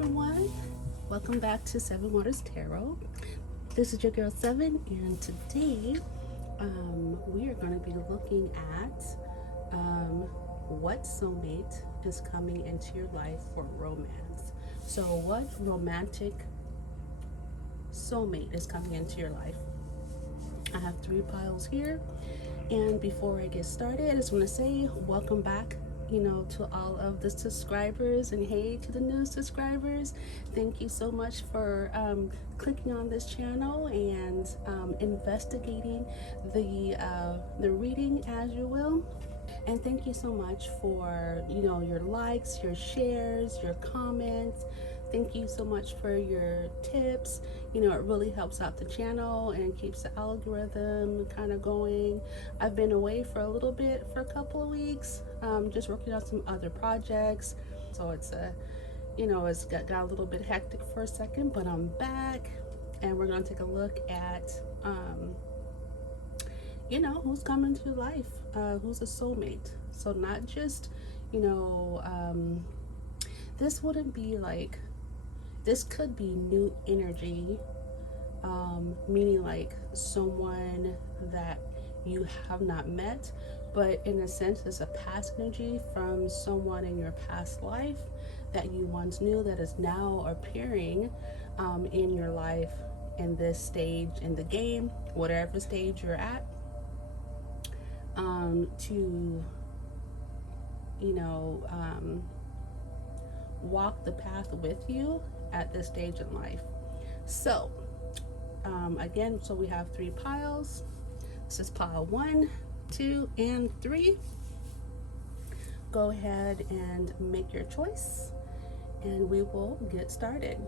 everyone, welcome back to Seven Waters Tarot. This is your girl Seven, and today we are going to be looking at what soulmate is coming into your life for romance. So what romantic soulmate is coming into your life? I have 3 piles here, and before I get started, I just want to say welcome back to all of the subscribers, and hey to the new subscribers. Thank you so much for clicking on this channel and investigating the reading as you will. And thank you so much for your likes, your shares, your comments. Thank you so much for your tips. It really helps out the channel and keeps the algorithm kind of going. I've been away for a little bit, for a couple of weeks, just working on some other projects. So it's it's got a little bit hectic for a second, but I'm back, and we're gonna take a look at who's coming to your life, who's a soulmate. So not just this wouldn't be like, this could be new energy, meaning like someone that you have not met, but in a sense it's a past energy from someone in your past life that you once knew that is now appearing in your life in this stage in the game, whatever stage you're at, to walk the path with you at this stage in life. So again, so we have 3 piles. This is pile 1, 2, and 3. Go ahead and make your choice, and we will get started.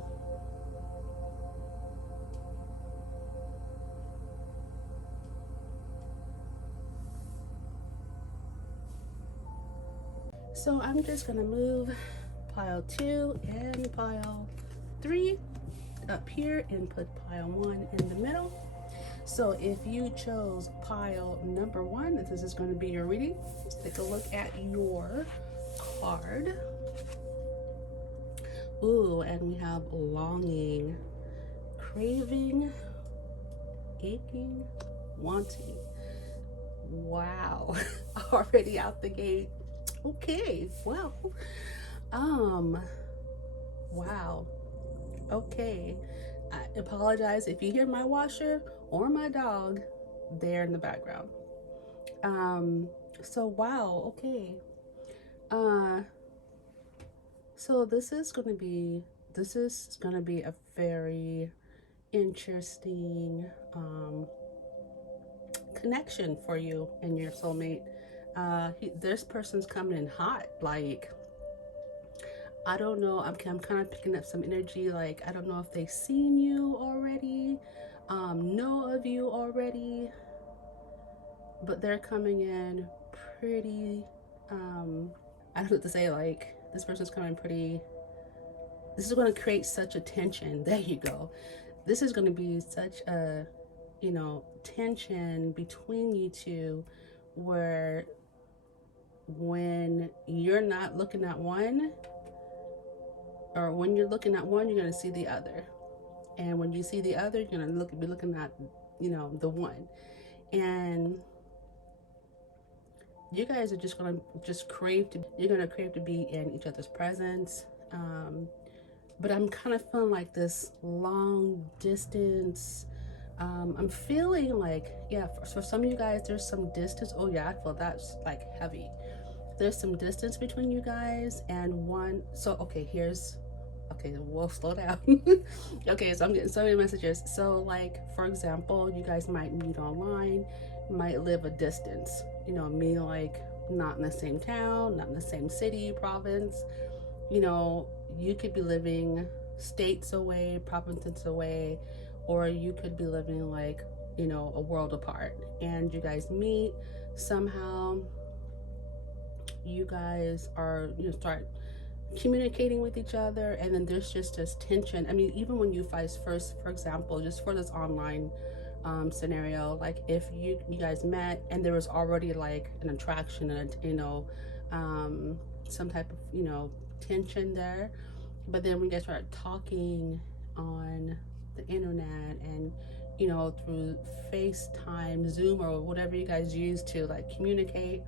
So I'm just gonna move pile 2 and pile 3 up here and put pile 1 in the middle. So if you chose pile number 1, this is going to be your reading. Let's take a look at your card. Ooh, and we have longing, craving, aching, wanting. Wow. Already out the gate. Okay, well, wow. Okay, I apologize if you hear my washer or my dog there in the background. So wow, okay. So this is gonna be a very interesting connection for you and your soulmate. This person's coming in hot, like, I don't know, I'm kind of picking up some energy, like, I don't know if they've seen you already, know of you already, but they're coming in pretty, I don't know what to say, like, this person's coming pretty, this is going to create such a tension, there you go. This is going to be such a, tension between you two, where when you're not looking at one, or when you're looking at one, you're going to see the other, and when you see the other, you're going to be looking at the one, and you guys are just going to crave to be in each other's presence. But I'm kind of feeling like this long distance. I'm feeling like, yeah, for some of you guys, there's some distance. Oh yeah, I feel that's like heavy. There's some distance between you guys, and one, so okay, we'll slow down. Okay, so I'm getting so many messages. So like, for example, you guys might meet online, might live a distance, meaning like not in the same town, not in the same city, province. You could be living states away, provinces away, or you could be living like, a world apart, and you guys meet somehow. You guys are, start communicating with each other, and then there's just this tension. I mean, even when you fight first, for example, just for this online scenario, like if you guys met and there was already like an attraction and some type of tension there, But then when you guys start talking on the internet and, you know, through FaceTime, Zoom, or whatever you guys use to like communicate,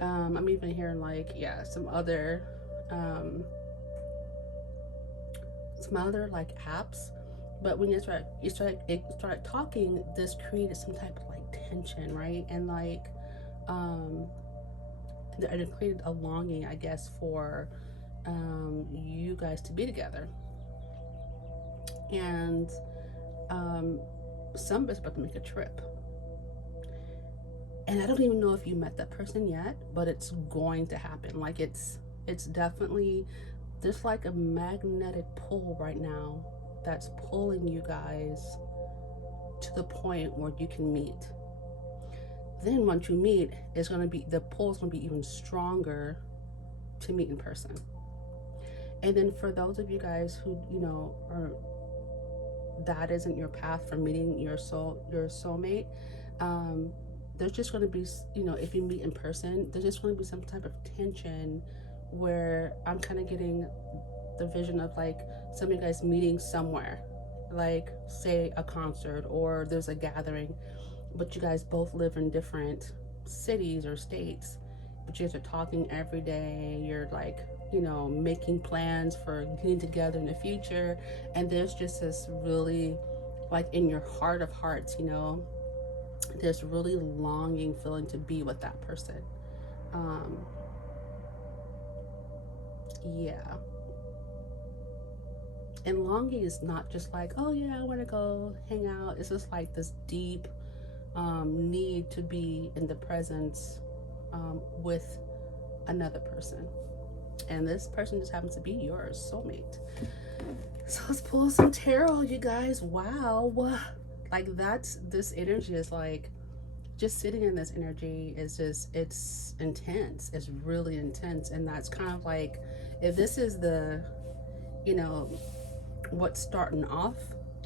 I'm even hearing like, yeah, um, some other like apps. But when you start talking, this created some type of like tension, right? And like, um, it created a longing, I guess, for you guys to be together. And um, somebody's about to make a trip. And I don't even know if you met that person yet, but it's going to happen. Like it's definitely, there's like a magnetic pull right now that's pulling you guys to the point where you can meet. Then once you meet, it's gonna be, the pull is gonna be even stronger to meet in person. And then for those of you guys who, you know, are, that isn't your path for meeting your soulmate, um, there's just going to be, you know, if you meet in person, there's just going to be some type of tension where I'm kind of getting the vision of like some of you guys meeting somewhere, like say a concert or there's a gathering, but you guys both live in different cities or states, but you guys are talking every day. You're like, you know, making plans for getting together in the future. And there's just this really, like in your heart of hearts, you know, this really longing feeling to be with that person. Um, yeah. And longing is not just like, oh yeah, I want to go hang out. It's just like this deep need to be in the presence with another person. And this person just happens to be your soulmate. So let's pull some tarot, you guys. Wow. Like that's, this energy is like, just sitting in this energy is just, it's intense. It's really intense. And that's kind of like, if this is the, you know, what's starting off,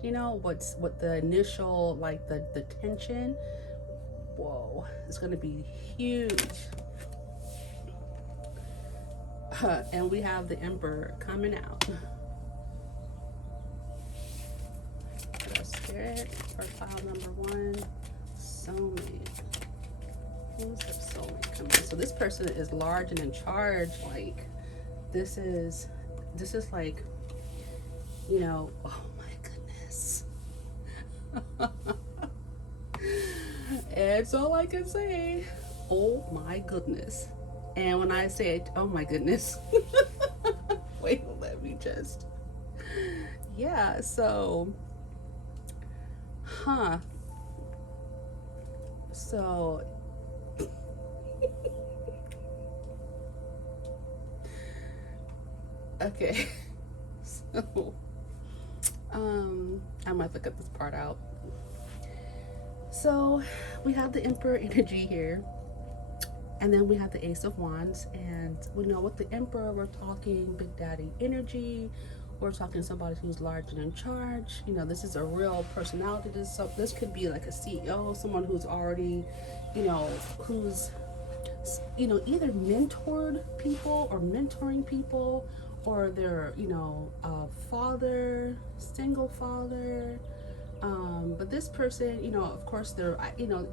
you know, what the initial, like the tension, whoa, it's going to be huge. And we have the Emperor coming out. Spirit for file number 1, soulmate. Who's the soulmate coming? So this person is large and in charge. Like this is like, you know, oh my goodness. It's all I can say. Oh my goodness. And when I say it, oh my goodness. Wait, let me just. Yeah, so so okay. So I might look at this part out. So we have the Emperor energy here, and then we have the Ace of Wands. And we know with the Emperor, we're talking Big Daddy energy. We're talking somebody who's large and in charge. You know, this is a real personality. This could be like a CEO, someone who's already, you know, who's, you know, either mentored people or mentoring people, or they're, you know, a father, single father. But this person, you know, of course, they're, you know,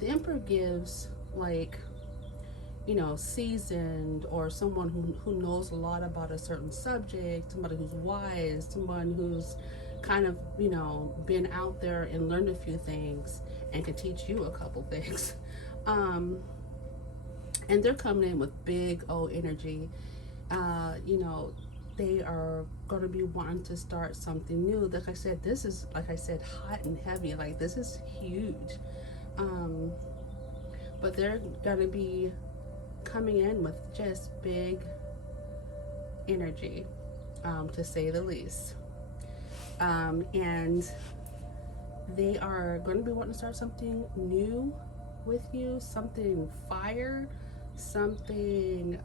the Emperor gives like, you know, seasoned, or someone who knows a lot about a certain subject, somebody who's wise, someone who's kind of, you know, been out there and learned a few things and can teach you a couple things. And they're coming in with big O energy. You know, they are going to be wanting to start something new. Like I said, this is, like I said, hot and heavy. Like this is huge. But they're going to be coming in with just big energy, to say the least. And they are going to be wanting to start something new with you, something fire, something,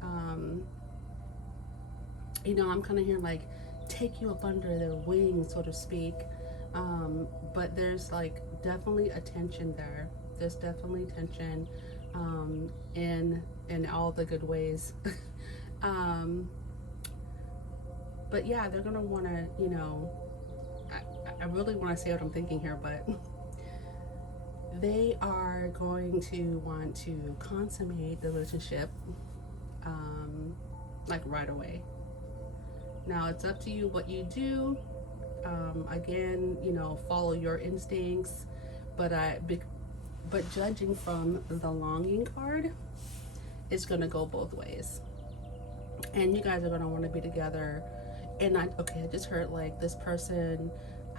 you know, I'm kind of hearing like take you up under their wing, so to speak. But there's like definitely a tension there. There's definitely tension, in all the good ways. But yeah, they're gonna want to, I really want to say what I'm thinking here, but they are going to want to consummate the relationship, um, like right away. Now it's up to you what you do. Again, follow your instincts, but but judging from the longing card, it's gonna go both ways, and you guys are gonna want to be together. And I just heard like this person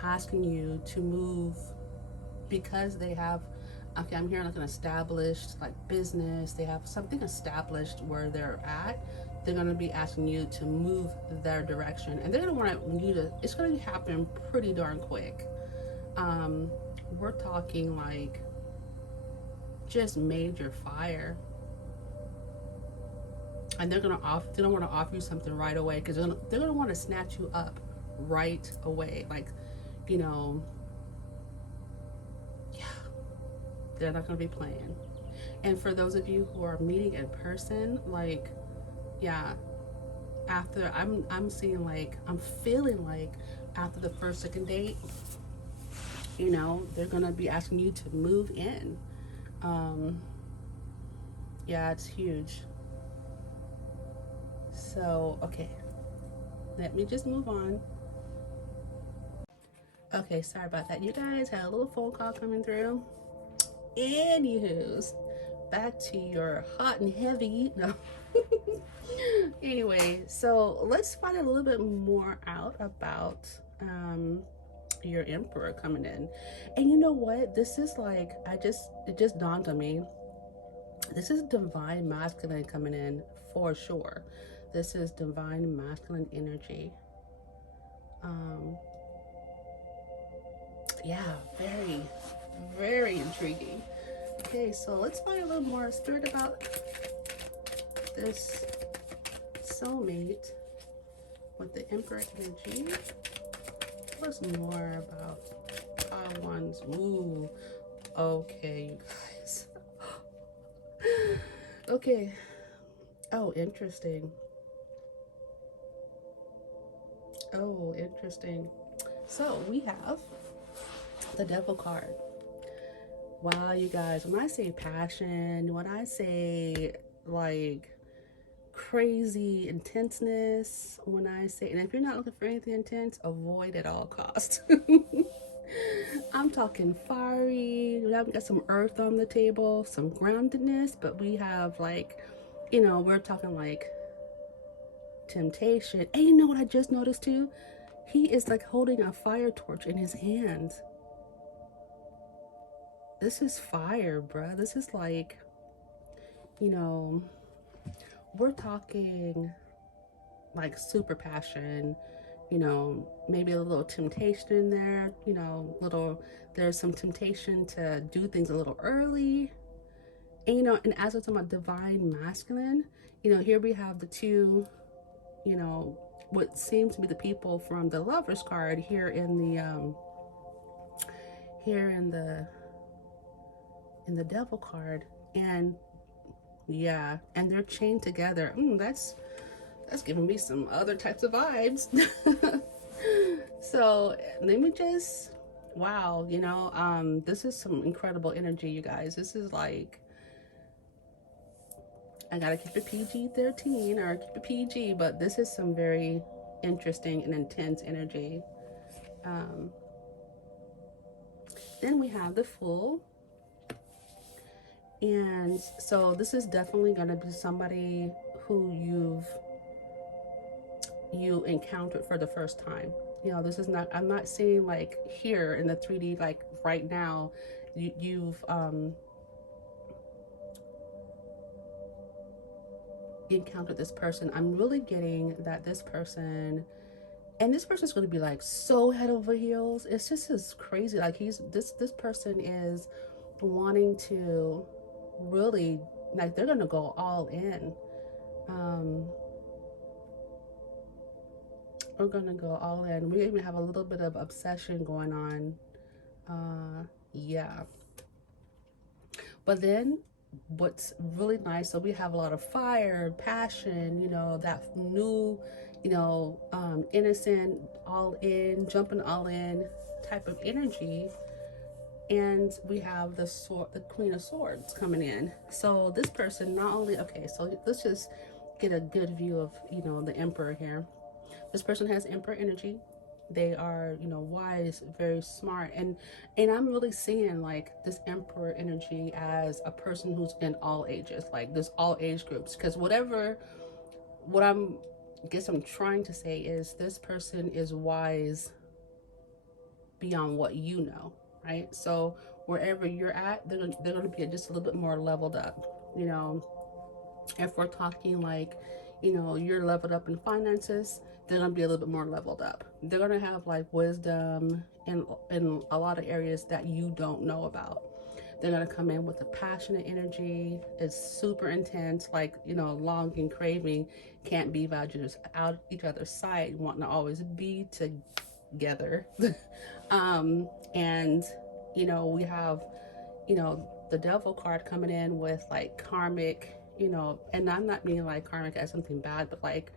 asking you to move because they have, okay, I'm hearing like an established like business, they have something established where they're at. They're going to be asking you to move their direction, and they're going to want you to, it's going to happen pretty darn quick. um we're talking like just major fire, and they don't want to offer you something right away because they're gonna want to snatch you up right away, like, you know yeah, they're not gonna be playing. And for those of you who are meeting in person, like, yeah, after I'm seeing, like, I'm feeling like after the first second date, they're gonna be asking you to move in. um yeah, it's huge. So okay, let me just move on. Okay, sorry about that, you guys. Had a little phone call coming through. Anywho's, back to your hot and heavy. No. Anyway, so let's find a little bit more out about your emperor coming in. And you know what? This is like, it just dawned on me. This is divine masculine coming in for sure. This is divine masculine energy. Um, yeah, very, very intriguing. Okay, so let's find a little more spirit about this soulmate with the emperor energy. What's more about ones? Ooh, okay, you guys. Okay. Oh, interesting. Oh, interesting. So we have the devil card. Wow, you guys, when I say passion, when I say like crazy intenseness, when I say, and if you're not looking for anything intense, avoid at all costs. I'm talking fiery. We have got some earth on the table, some groundedness, but we have like, we're talking like temptation. And you know what I just noticed too? He is like holding a fire torch in his hands. This is fire, bruh. This is like, you know, we're talking like super passion, maybe a little temptation in there, there's some temptation to do things a little early. And, and as we're talking about divine masculine, here we have the two, what seems to be the people from the lovers card here in the devil card. And yeah, and they're chained together. That's giving me some other types of vibes. So let me just, wow, this is some incredible energy, you guys. This is like, I gotta keep it PG-13 or keep it PG, but this is some very interesting and intense energy. Then we have the Fool. And so this is definitely gonna be somebody who you encountered for the first time. This is not, I'm not saying like here in the 3D, like right now, you've encountered this person. I'm really getting that this person, and this person's going to be like so head over heels. It's just as crazy. Like this person is wanting to really, like, they're going to go all in. We're going to go all in. We even have a little bit of obsession going on. Yeah. But then what's really nice, so we have a lot of fire, passion, that new, innocent, all in, jumping all in type of energy. And we have the Queen of Swords coming in. So this person not only, okay, so let's just get a good view of, the Emperor here. This person has Emperor energy. They are, wise, very smart, and I'm really seeing like this Emperor energy as a person who's in all ages, like there's all age groups. Because what I'm trying to say is this person is wise beyond what you know, right? So wherever you're at, they're gonna be just a little bit more leveled up. If we're talking like, you're leveled up in finances, they're gonna be a little bit more leveled up. They're gonna have like wisdom in a lot of areas that you don't know about. They're gonna come in with a passionate energy. It's super intense, like, longing, craving, can't be about just out each other's sight, wanting to always be together. And we have, the devil card coming in with like karmic, and I'm not meaning like karmic as something bad, but like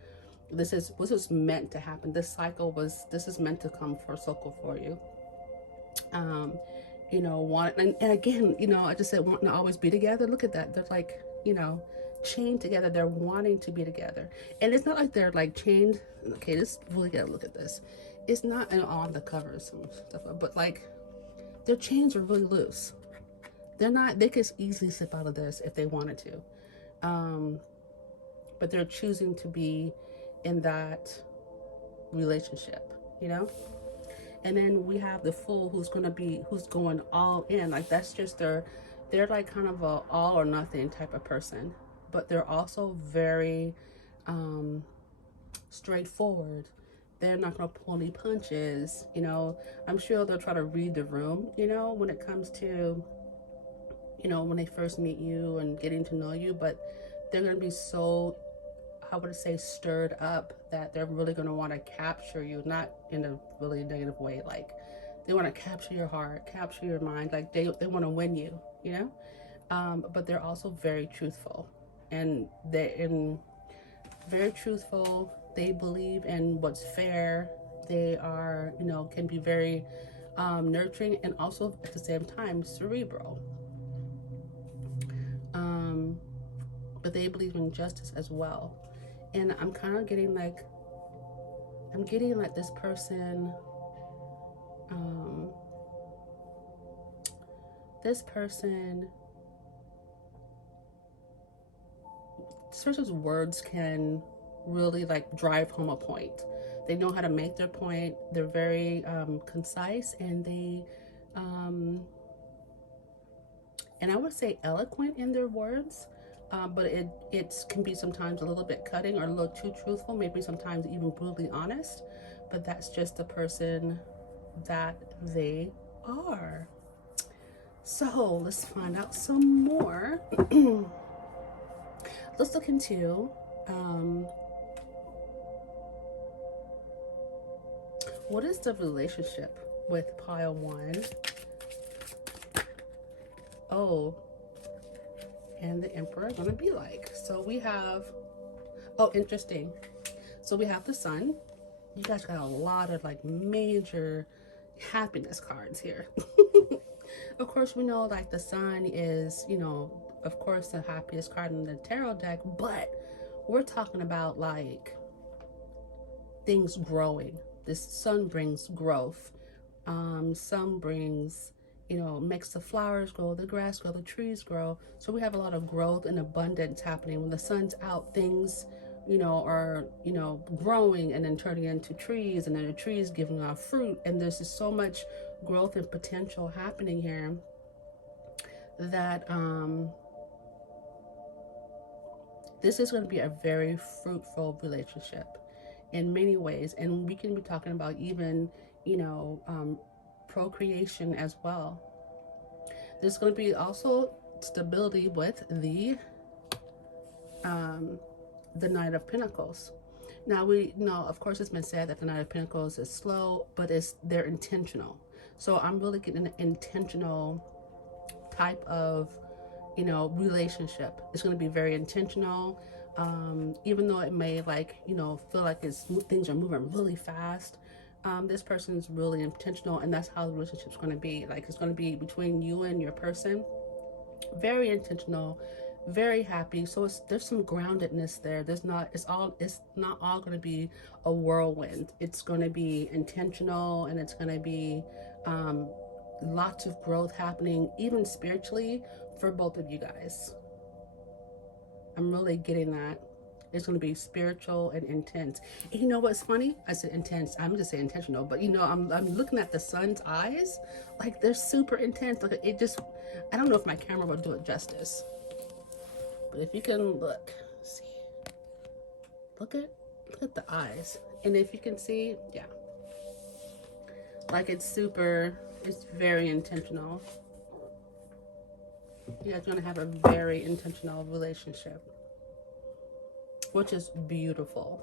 this is meant to happen. This is meant to come for a circle for you. Want and again, I just said wanting to always be together. Look at that. They're like, chained together. They're wanting to be together. And it's not like they're like chained. Okay, this really gotta look at this. It's not on the covers and stuff, but like their chains are really loose. They're not, they could easily slip out of this if they wanted to. But they're choosing to be in that relationship, And then we have the Fool who's going all in. Like that's just they're like kind of a all or nothing type of person. But they're also very straightforward. They're not going to pull any punches. I'm sure they'll try to read the room, when it comes to, when they first meet you and getting to know you. But they're going to be so, I would say, stirred up that they're really going to want to capture you, not in a really negative way. Like they want to capture your heart, capture your mind. Like they want to win you, but they're also very truthful, and they're very truthful. They believe in what's fair. They are, can be very nurturing, and also at the same time cerebral. But they believe in justice as well. And I'm kind of getting like, this person, this person's words can really like drive home a point. They know how to make their point. They're very concise, and and I would say eloquent in their words. But it can be sometimes a little bit cutting or a little too truthful, maybe sometimes even brutally honest. But that's just the person that they are. So let's find out some more. Let's look into what is the relationship with pile 1? Oh, and the Emperor gonna be like. So we have, oh, interesting. So we have the Sun. You guys got a lot of like major happiness cards here. Of course, we know like the Sun is, of course, the happiest card in the tarot deck, but we're talking about like things growing. This Sun brings growth. Sun brings, makes the flowers grow, the grass grow, the trees grow. So we have a lot of growth and abundance happening. When the Sun's out, things, are, growing and then turning into trees, and then the trees giving off fruit. And there's just so much growth and potential happening here that this is going to be a very fruitful relationship in many ways. And we can be talking about even, procreation as well. There's going to be also stability with the Knight of Pentacles. Now we know, of course, it's been said that the Knight of Pentacles is slow, but they're intentional. So I'm really getting an intentional type of, relationship. It's going to be very intentional. Even though it may feel like things are moving really fast. This person is really intentional, and that's how the relationship's going to be. Like, it's going to be between you and your person. Very intentional, very happy. So there's some groundedness there. It's not all going to be a whirlwind. It's going to be intentional, and it's going to be lots of growth happening, even spiritually, for both of you guys. I'm really getting that. It's going to be spiritual and intense. And you know what's funny? I said intense. I'm just saying intentional. But I'm looking at the sun's eyes. Like, they're super intense. Like, I don't know if my camera will do it justice. But if you can see. Look at the eyes. And if you can see, yeah. Like, it's very intentional. You guys are going to have a very intentional relationship, which is beautiful.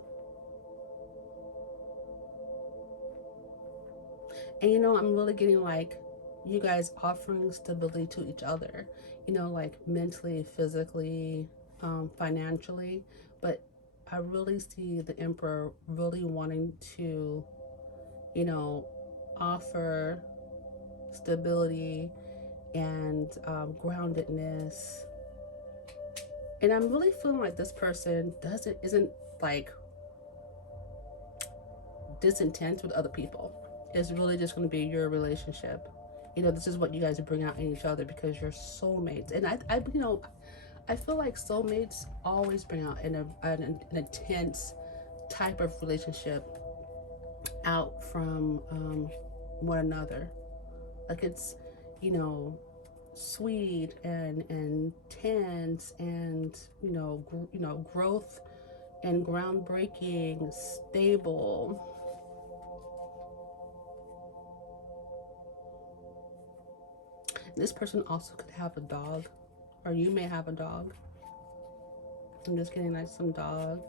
And I'm really getting like you guys offering stability to each other, like mentally, physically, financially. But I really see the Emperor really wanting to, offer stability and groundedness. And I'm really feeling like this person isn't like disintent with other people. It's really just going to be your relationship. This is what you guys bring out in each other because you're soulmates. And I feel like soulmates always bring out an intense type of relationship out from one another. Like, it's, sweet and intense and, growth and groundbreaking, stable. This person also could have a dog, or you may have a dog. I'm just getting like some dog.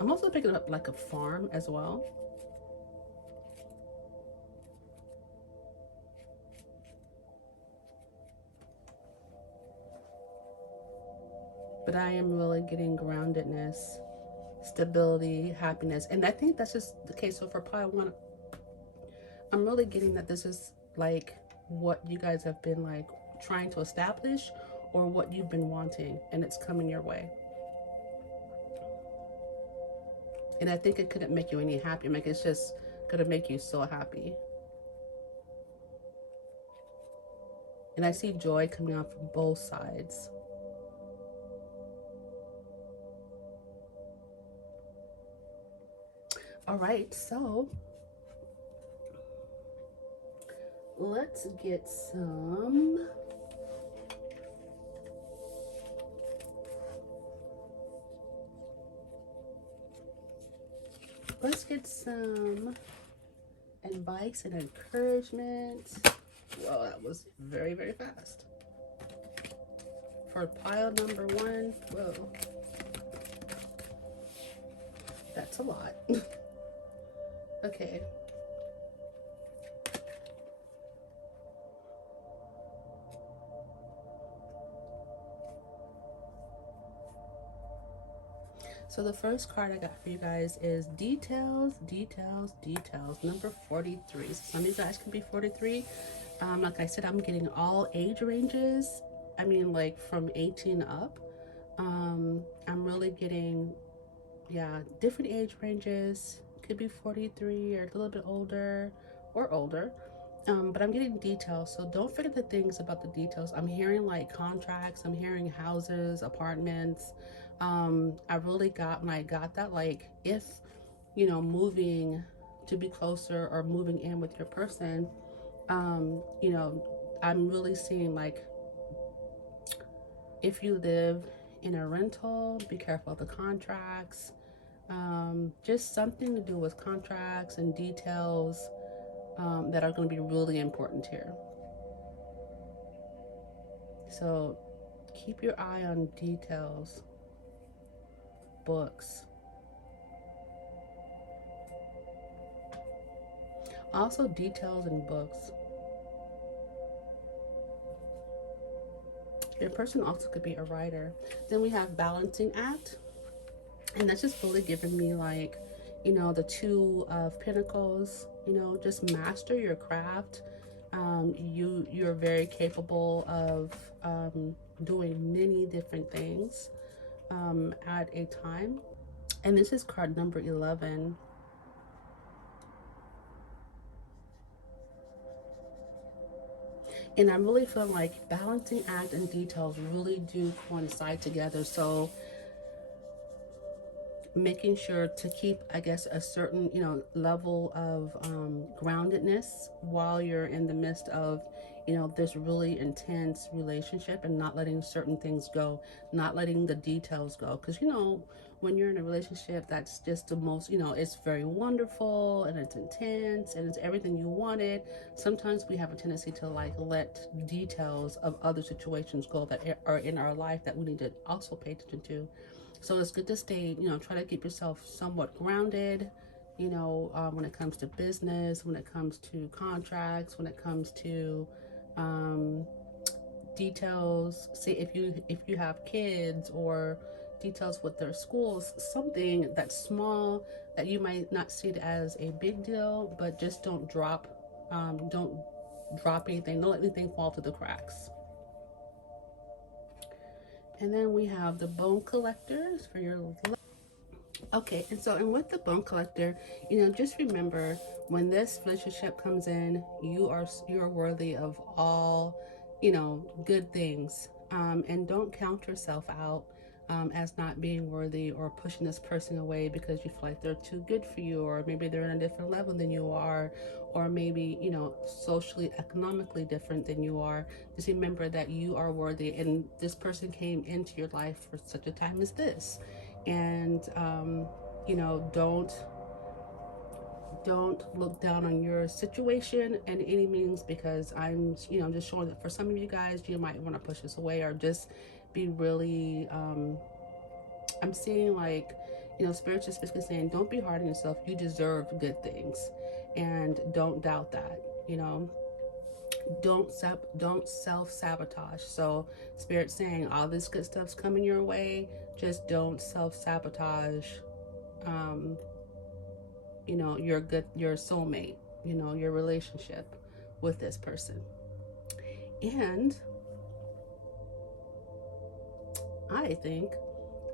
I'm also picking up like a farm as well. But I am really getting groundedness, stability, happiness. And I think that's just the case. So for pile one, I'm really getting that this is like what you guys have been like trying to establish, or what you've been wanting, and it's coming your way. And I think it couldn't make you any happier. Like, it's just gonna make you so happy. And I see joy coming out from both sides. All right, so let's get some advice and encouragement. Whoa, that was very, very fast. For pile number one, whoa, that's a lot. Okay. So the first card I got for you guys is details, details, details, number 43. So some of you guys can be 43. Like I said, I'm getting all age ranges. I mean, like from 18 up. I'm really getting, different age ranges. Could be 43 or a little bit older or older. But I'm getting details, so don't forget the things about the details. I'm hearing like contracts, I'm hearing houses, apartments. I really got, when I got that, like, if, moving to be closer or moving in with your person, I'm really seeing like, if you live in a rental, be careful of the contracts. Just something to do with contracts and details that are going to be really important here. So keep your eye on details, books. Also details in books. Your person also could be a writer. Then we have balancing act, and that's just really giving me like, you know, the Two of Pentacles. You know, just master your craft. You're very capable of doing many different things at a time. And this is card number 11. And I'm really feeling like balancing act and details really do coincide together. So making sure to keep, I guess, a certain, you know, level of groundedness while you're in the midst of, you know, this really intense relationship, and not letting certain things go, not letting the details go. Because, you know, when you're in a relationship, that's just the most, you know, it's very wonderful and it's intense and it's everything you wanted. Sometimes we have a tendency to like let details of other situations go that are in our life that we need to also pay attention to. So it's good to stay, you know, try to keep yourself somewhat grounded, you know, when it comes to business, when it comes to contracts, when it comes to um, details. See if you have kids, or details with their schools, something that's small that you might not see it as a big deal, but just don't drop anything, don't let anything fall through the cracks. And then we have the bone collectors for your. Okay, and with the bone collector, you know, just remember, when this relationship comes in, you're worthy of all, you know, good things, and don't count yourself out as not being worthy, or pushing this person away because you feel like they're too good for you, or maybe they're in a different level than you are, or maybe, you know, socially, economically different than you are. Just remember that you are worthy, and this person came into your life for such a time as this. And you know, don't look down on your situation in any means, because I'm, you know, just showing that for some of you guys, you might want to push this away, or just be really I'm seeing like, you know, Spirit is basically saying, don't be hard on yourself, you deserve good things, and don't doubt that, you know. Don't self-sabotage. So Spirit saying all this good stuff's coming your way, just don't self-sabotage um you know, your soulmate, you know, your relationship with this person. And I think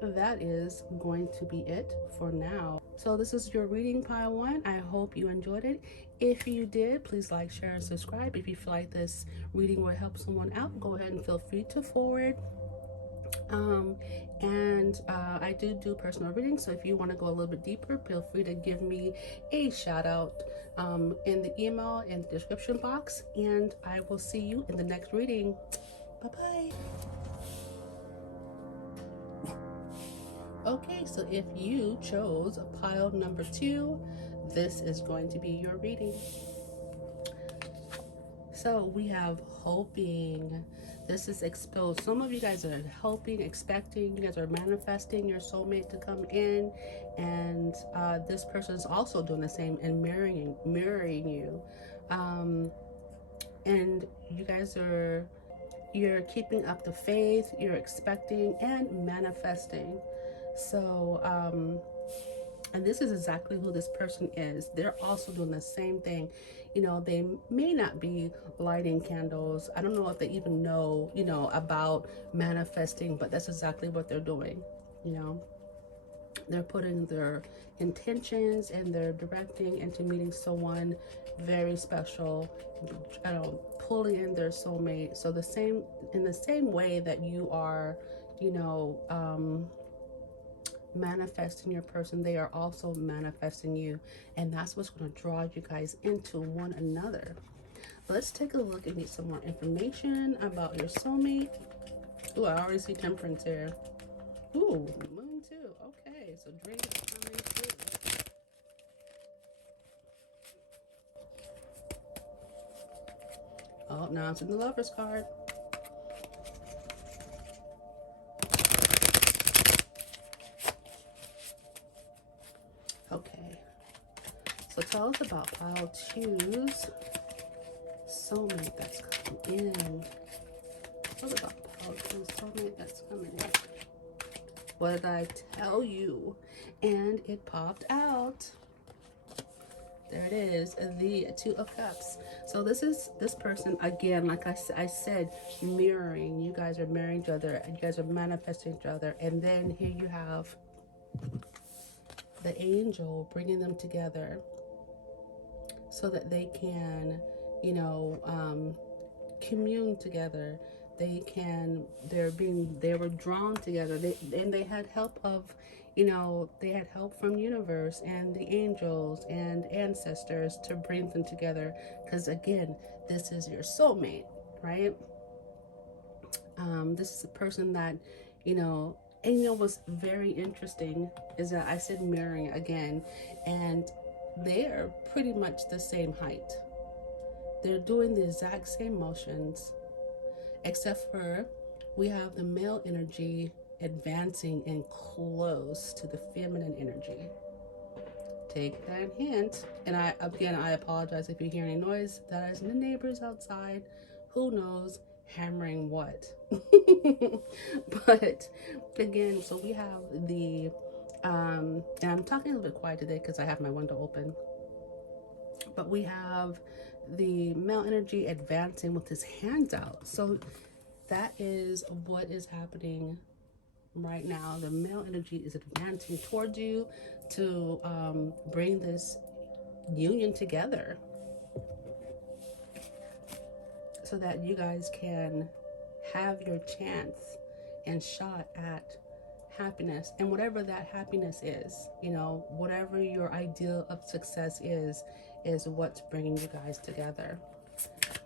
that is going to be it for now. So this is your reading, pile one. I hope you enjoyed it. If you did, please like, share, and subscribe. If you feel like this reading will help someone out, go ahead and feel free to forward. And I do personal readings, so if you want to go a little bit deeper, feel free to give me a shout out in the email in the description box, and I will see you in the next reading. Bye bye. Okay, so if you chose pile number 2, this is going to be your reading. So we have hoping. This is exposed. Some of you guys are hoping, expecting, you guys are manifesting your soulmate to come in, and this person is also doing the same and mirroring you. And you guys you're keeping up the faith, you're expecting and manifesting. So and this is exactly who this person is. They're also doing the same thing. You know, they may not be lighting candles. I don't know if they even know, you know, about manifesting, but that's exactly what they're doing. You know, they're putting their intentions and they're directing into meeting someone very special, you know, pulling in their soulmate. So in the same way that you are, you know, manifesting your person, they are also manifesting you, and that's what's going to draw you guys into one another. Let's take a look and get some more information about your soulmate. Ooh, I already see temperance here. Ooh, moon too. Okay, so drink time too. Oh, now it's in the Lovers card. Okay, so tell us about pile 2's soulmate that's coming in. Tell us about Soulmate that's coming in. What did I tell you? And it popped out. There it is, the Two of Cups. So this is this person, again, like I said, mirroring. You guys are mirroring each other, and you guys are manifesting each other. And then here you have the angel bringing them together so that they can, you know, commune together. They were drawn together. They had help of, you know, they had help from universe and the angels and ancestors to bring them together. Because again, this is your soulmate, right? This is a person that, you know, and you know what's very interesting is that I said mirroring again, and they're pretty much the same height. They're doing the exact same motions, except for we have the male energy advancing and close to the feminine energy. Take that hint. And I apologize if you hear any noise. That is the neighbors outside. Who knows hammering what? But again, so we have the and I'm talking a little bit quiet today because I have my window open. But we have the male energy advancing with his hands out. So that is what is happening right now. The male energy is advancing towards you to bring this union together so that you guys can have your chance and shot at happiness. And whatever that happiness is, you know, whatever your ideal of success is what's bringing you guys together.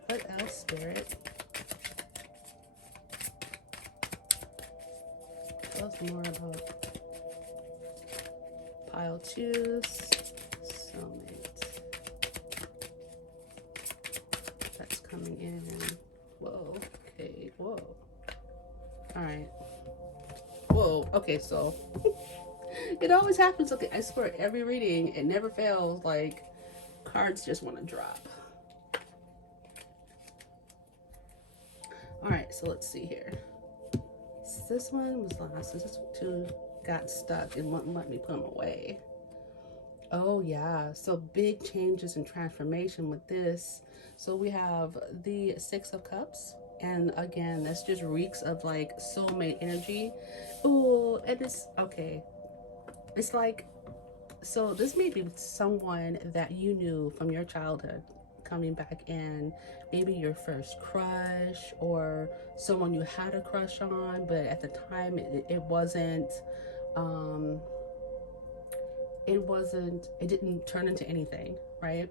What else, Spirit? Tell us more about pile 2, soulmate. That's coming in. Whoa, okay, whoa. All right. Whoa, okay, so it always happens. Okay, I swear, every reading, it never fails. Like, cards just want to drop. All right, so let's see here. This one was last. This two got stuck and wouldn't let me put them away. Oh yeah, so big changes and transformation with this. So we have the 6 of Cups, and again, this just reeks of like soulmate energy. Ooh, and it's okay. It's like, so this may be someone that you knew from your childhood coming back in, maybe your first crush or someone you had a crush on, but at the time it didn't turn into anything, right?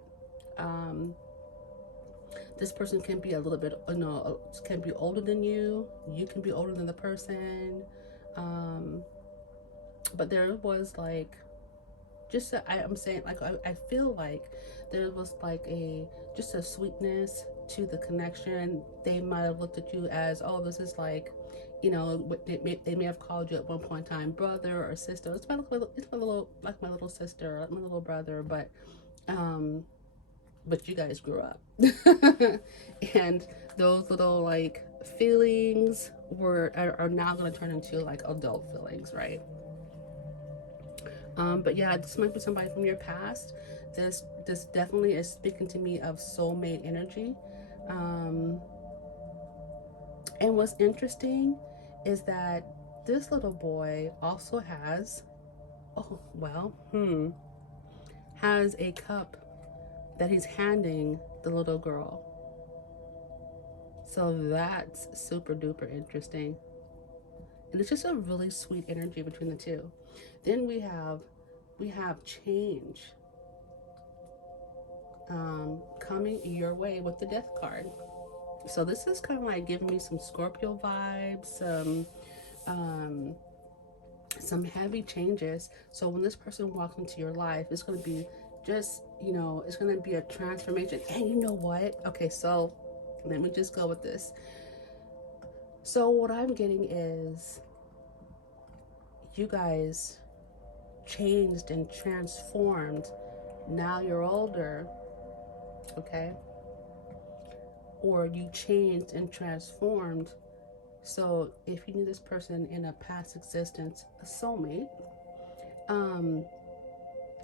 This person can be a little bit, you know, can be older than you. You can be older than the person. But there was like, I'm saying, like, I feel like there was like just a sweetness to the connection. They might have looked at you as, oh, this is like, you know, they may have called you at one point in time brother or sister. It's my little sister, my little brother, but you guys grew up. And those little like feelings are now going to turn into like adult feelings, right? But yeah, this might be somebody from your past. This definitely is speaking to me of soulmate energy. And what's interesting is that this little boy also has, has a cup that he's handing the little girl. So that's super duper interesting. And it's just a really sweet energy between the two. Then we have change coming your way with the Death card. So this is kind of like giving me some Scorpio vibes, some heavy changes. So when this person walks into your life, it's going to be just, you know, it's going to be a transformation. And you know what? Okay, so let me just go with this. So what I'm getting is you guys changed and transformed. Now you're older, okay? Or you changed and transformed So if you knew this person in a past existence, a soulmate, um,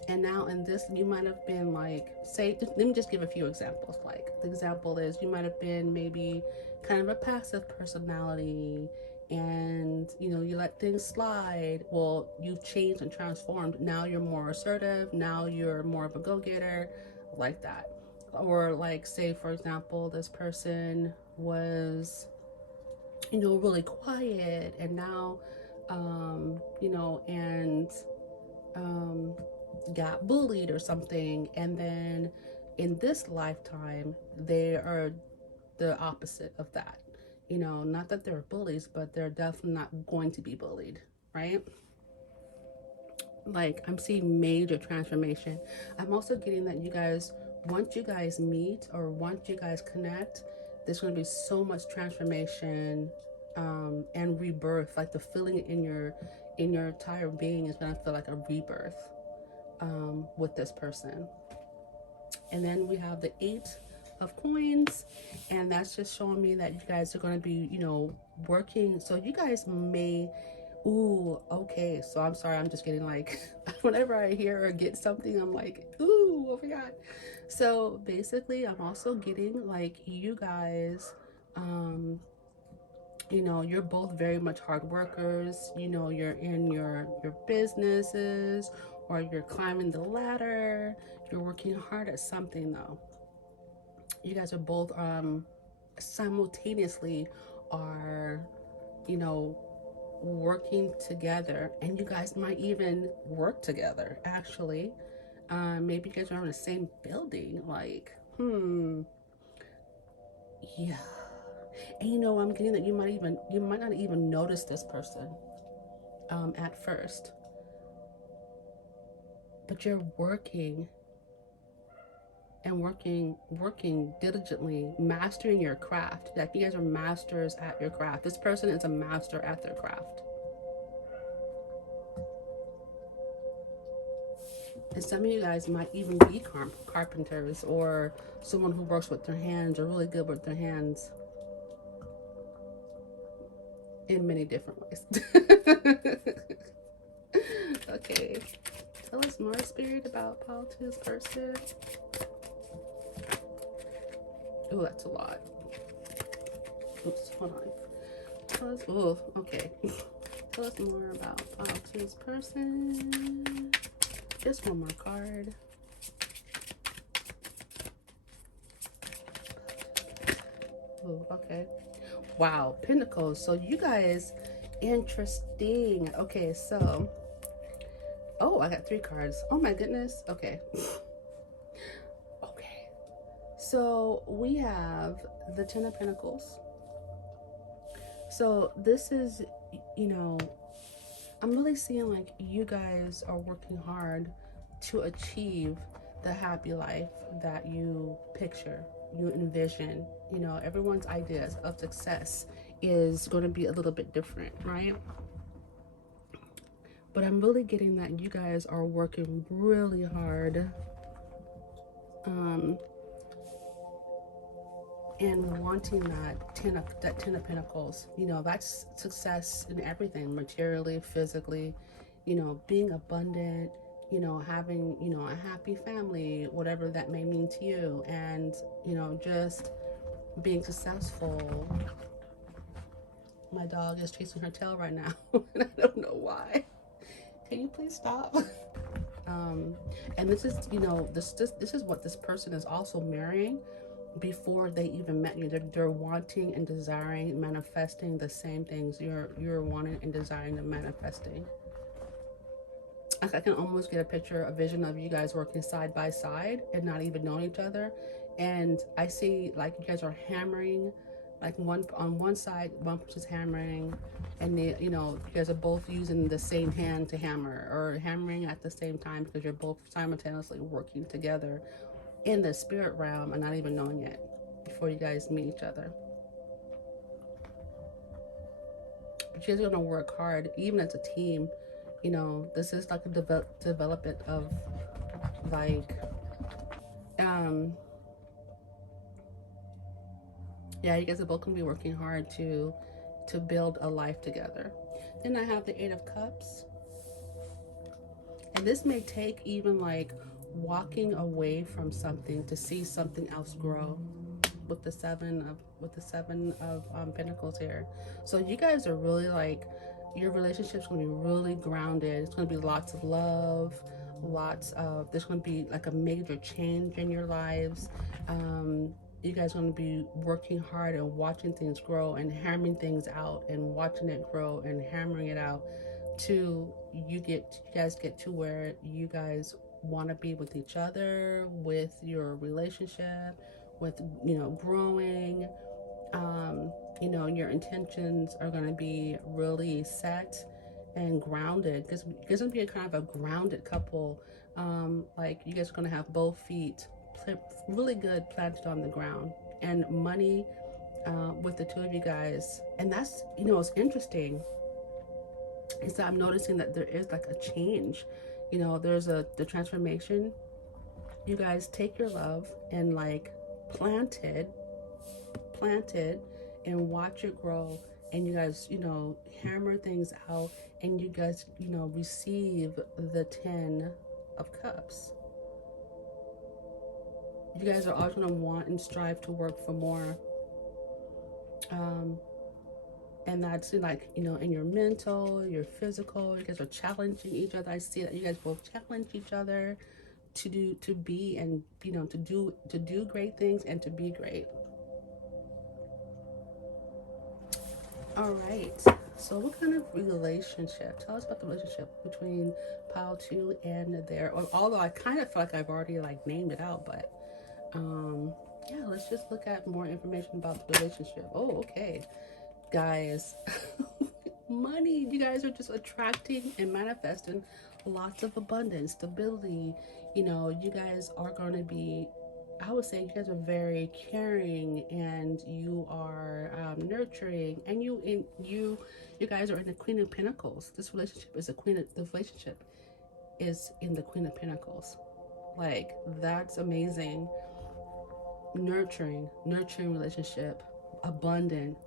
and now in this, you might have been like, say, let me just give a few examples. Like, the example is you might have been maybe kind of a passive personality, and you let things slide. Well, you've changed and transformed. Now you're more assertive. Now you're more of a go-getter, like that. Or like, say for example, this person was really quiet, and now and um, got bullied or something, and then in this lifetime they are the opposite of that. Not that they're bullies, but they're definitely not going to be bullied, right? Like, I'm seeing major transformation. I'm also getting that you guys, once you guys meet or once you guys connect, there's going to be so much transformation, and rebirth. Like, the feeling in your entire being is going to feel like a rebirth, with this person. And then we have the 8 of coins, and that's just showing me that you guys are going to be working. So you guys may, ooh, okay, so I'm sorry, I'm just getting like whenever I hear or get something, I'm like, ooh, oh my god. So basically, I'm also getting like you guys, you're both very much hard workers. You're in your businesses, or you're climbing the ladder. You're working hard at something, though. You guys are both simultaneously are, you know, working together, and you guys might even work together, actually. Maybe you guys are in the same building, like, yeah. And I'm getting that you might not even notice this person at first, but you're working and working diligently, mastering your craft. Like, you guys are masters at your craft. This person is a master at their craft. And some of you guys might even be carpenters, or someone who works with their hands, or really good with their hands in many different ways. Okay, tell us more, Spirit, about Paul's person. Oh, that's a lot. Oops, hold on. Tell us, oh, okay. Tell us more about Paul's person. Just one more card. Oh, okay. Wow, Pentacles. So you guys, interesting. Okay, so, oh, I got 3 cards. Oh my goodness. Okay. Okay. So we have the 10 of Pentacles. So this is, I'm really seeing like you guys are working hard to achieve the happy life that you picture, you envision. Everyone's ideas of success is going to be a little bit different, right? But I'm really getting that you guys are working really hard, and wanting that 10 of Pentacles. That's success in everything, materially, physically, being abundant, having, a happy family, whatever that may mean to you, and, just being successful. My dog is chasing her tail right now, and I don't know why. Can you please stop? And this is, this is what this person is also marrying before they even met you. They're wanting and desiring, manifesting the same things you're wanting and desiring and manifesting. I can almost get a picture, a vision of you guys working side by side and not even knowing each other. And I see like you guys are hammering, like on one side, one person's hammering, and you guys are both using the same hand to hammer, or hammering at the same time, because you're both simultaneously working together in the spirit realm and not even knowing it before you guys meet each other. But you're gonna work hard, even as a team. This is like a development of like, yeah, you guys are both gonna be working hard to to build a life together. Then I have the Eight of Cups. And this may take even like walking away from something to see something else grow with the seven of pentacles here. So you guys are really like, your relationship's going to be really grounded. It's going to be lots of love, there's going to be like a major change in your lives. You guys are going to be working hard and watching things grow and hammering things out and watching it grow and hammering it out to you guys get to where you guys want to be with each other, with your relationship, with growing. Your intentions are going to be really set and grounded, because you're going to be a kind of a grounded couple. Like you guys are going to have both feet really good planted on the ground, and money with the two of you guys. And that's, it's interesting is that I'm noticing that there is like a change. There's the transformation. You guys take your love and like plant it and watch it grow, and you guys hammer things out, and you guys receive the 10 of Cups. You guys are always going to want and strive to work for more, and that's like in your mental, your physical. You guys are challenging each other. I see that you guys both challenge each other to be and to do great things and to be great. All right, so what kind of relationship? Tell us about the relationship between pile 2 and there. Although I kind of feel like I've already like named it out, but yeah, let's just look at more information about the relationship. Oh, okay, guys. Money. You guys are just attracting and manifesting lots of abundance, stability. You guys are going to be, I would say you guys are very caring, and you are nurturing, and you guys are in the Queen of Pentacles. This relationship is the relationship is in the Queen of Pentacles. Like, that's amazing. Nurturing relationship, abundant.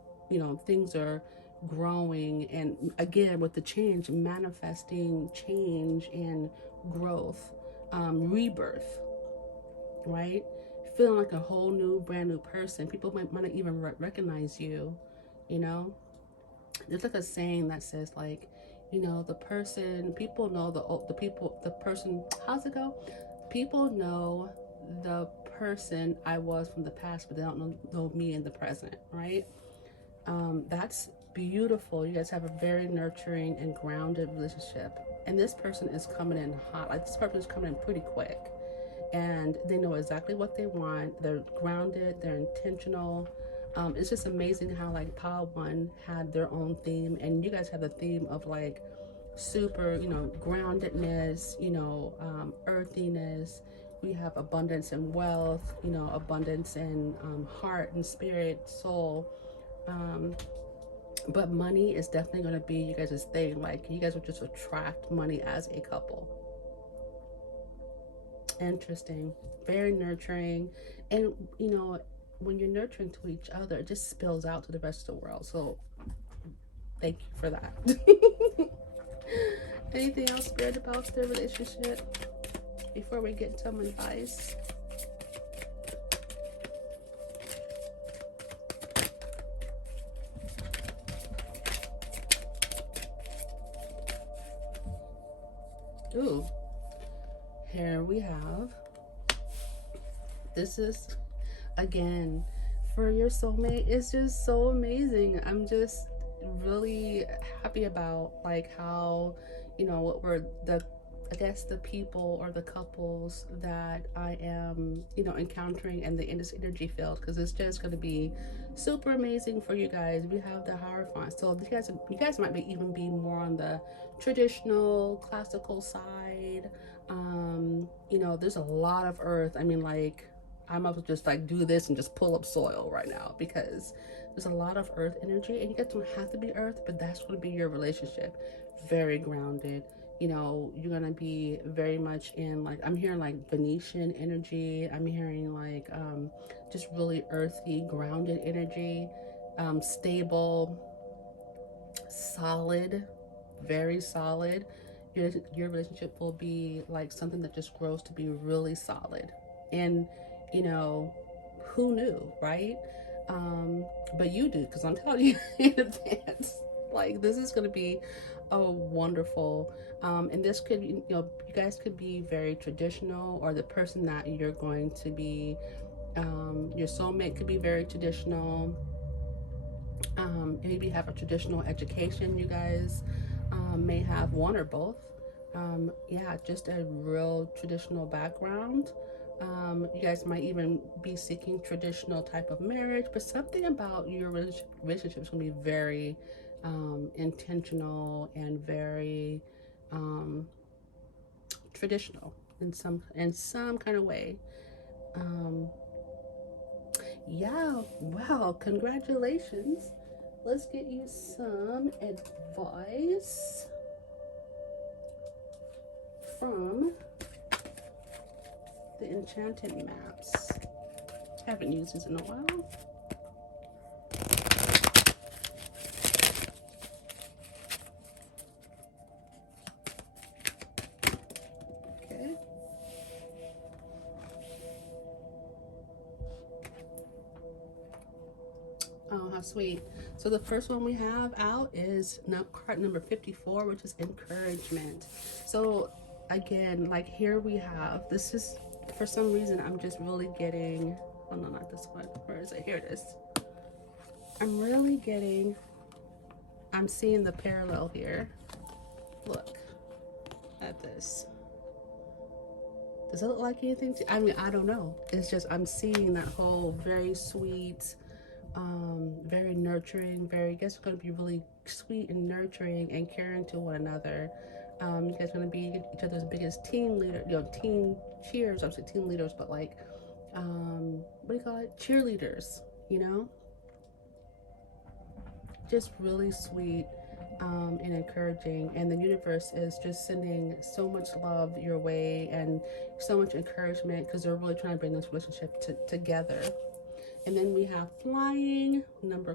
Things are growing, and again with the change, manifesting change and growth, rebirth, right? Feeling like a whole new brand new person. People might not even recognize you. There's like a saying that says like, the person, people know the person, how's it go? People know the person I was from the past, but they don't know me in the present, right? That's beautiful. You guys have a very nurturing and grounded relationship, and this person is coming in hot. Like, this person is coming in pretty quick, and they know exactly what they want. They're grounded, they're intentional. It's just amazing how like pile 1 had their own theme, and you guys have the theme of like super groundedness, earthiness. We have abundance and wealth, abundance in heart and spirit, soul. But money is definitely going to be you guys' thing. Like, you guys will just attract money as a couple. Interesting. Very nurturing. And when you're nurturing to each other, it just spills out to the rest of the world. So thank you for that. Anything else good about the relationship before we get some advice? Ooh, here we have, this is, again, for your soulmate. It's just so amazing. I'm just really happy about like how, what were the, I guess, the people or the couples that I am, encountering and in this energy field, because it's just going to be super amazing for you guys. We have the Hierophant, so you guys might even be more on the traditional classical side. There's a lot of earth. I mean, like, I might just like do this and just pull up soil right now, because there's a lot of earth energy, and you guys don't have to be earth, but that's going to be your relationship. Very grounded. You're gonna be very much in, like, I'm hearing like Venetian energy. I'm hearing like just really earthy, grounded energy, stable. solid, very solid. Your relationship will be like something that just grows to be really solid. And, you know, who knew, right? But you do, because I'm telling you in advance, like, this is going to be a wonderful, and this could, you guys could be very traditional, or the person that you're going to be, your soulmate could be very traditional. Maybe have a traditional education. You guys may have one or both. Yeah, just a real traditional background. You guys might even be seeking traditional type of marriage, but something about your relationship is going to be very intentional and very um, traditional in some kind of way. Um, yeah, wow, congratulations. Let's get you some advice from the Enchanted Maps. Haven't used these in a while. Okay. Oh, how sweet. So the first one we have out is card number 54, which is encouragement. So again, like here we have, this is, for some reason, I'm just really getting, oh no, not this one. Where is it? Here it is. I'm really getting, I'm seeing the parallel here. Look at this. Does it look like anything to, I mean, I don't know. It's just, I'm seeing that whole very sweet, very nurturing, very, I guess it's going to be really sweet and nurturing and caring to one another. You guys are going to be each other's biggest team leader, team cheers. I'm saying team leaders, but like, what do you call it? Cheerleaders, just really sweet and encouraging. And the universe is just sending so much love your way and so much encouragement, because they're really trying to bring this relationship together. And then we have flying,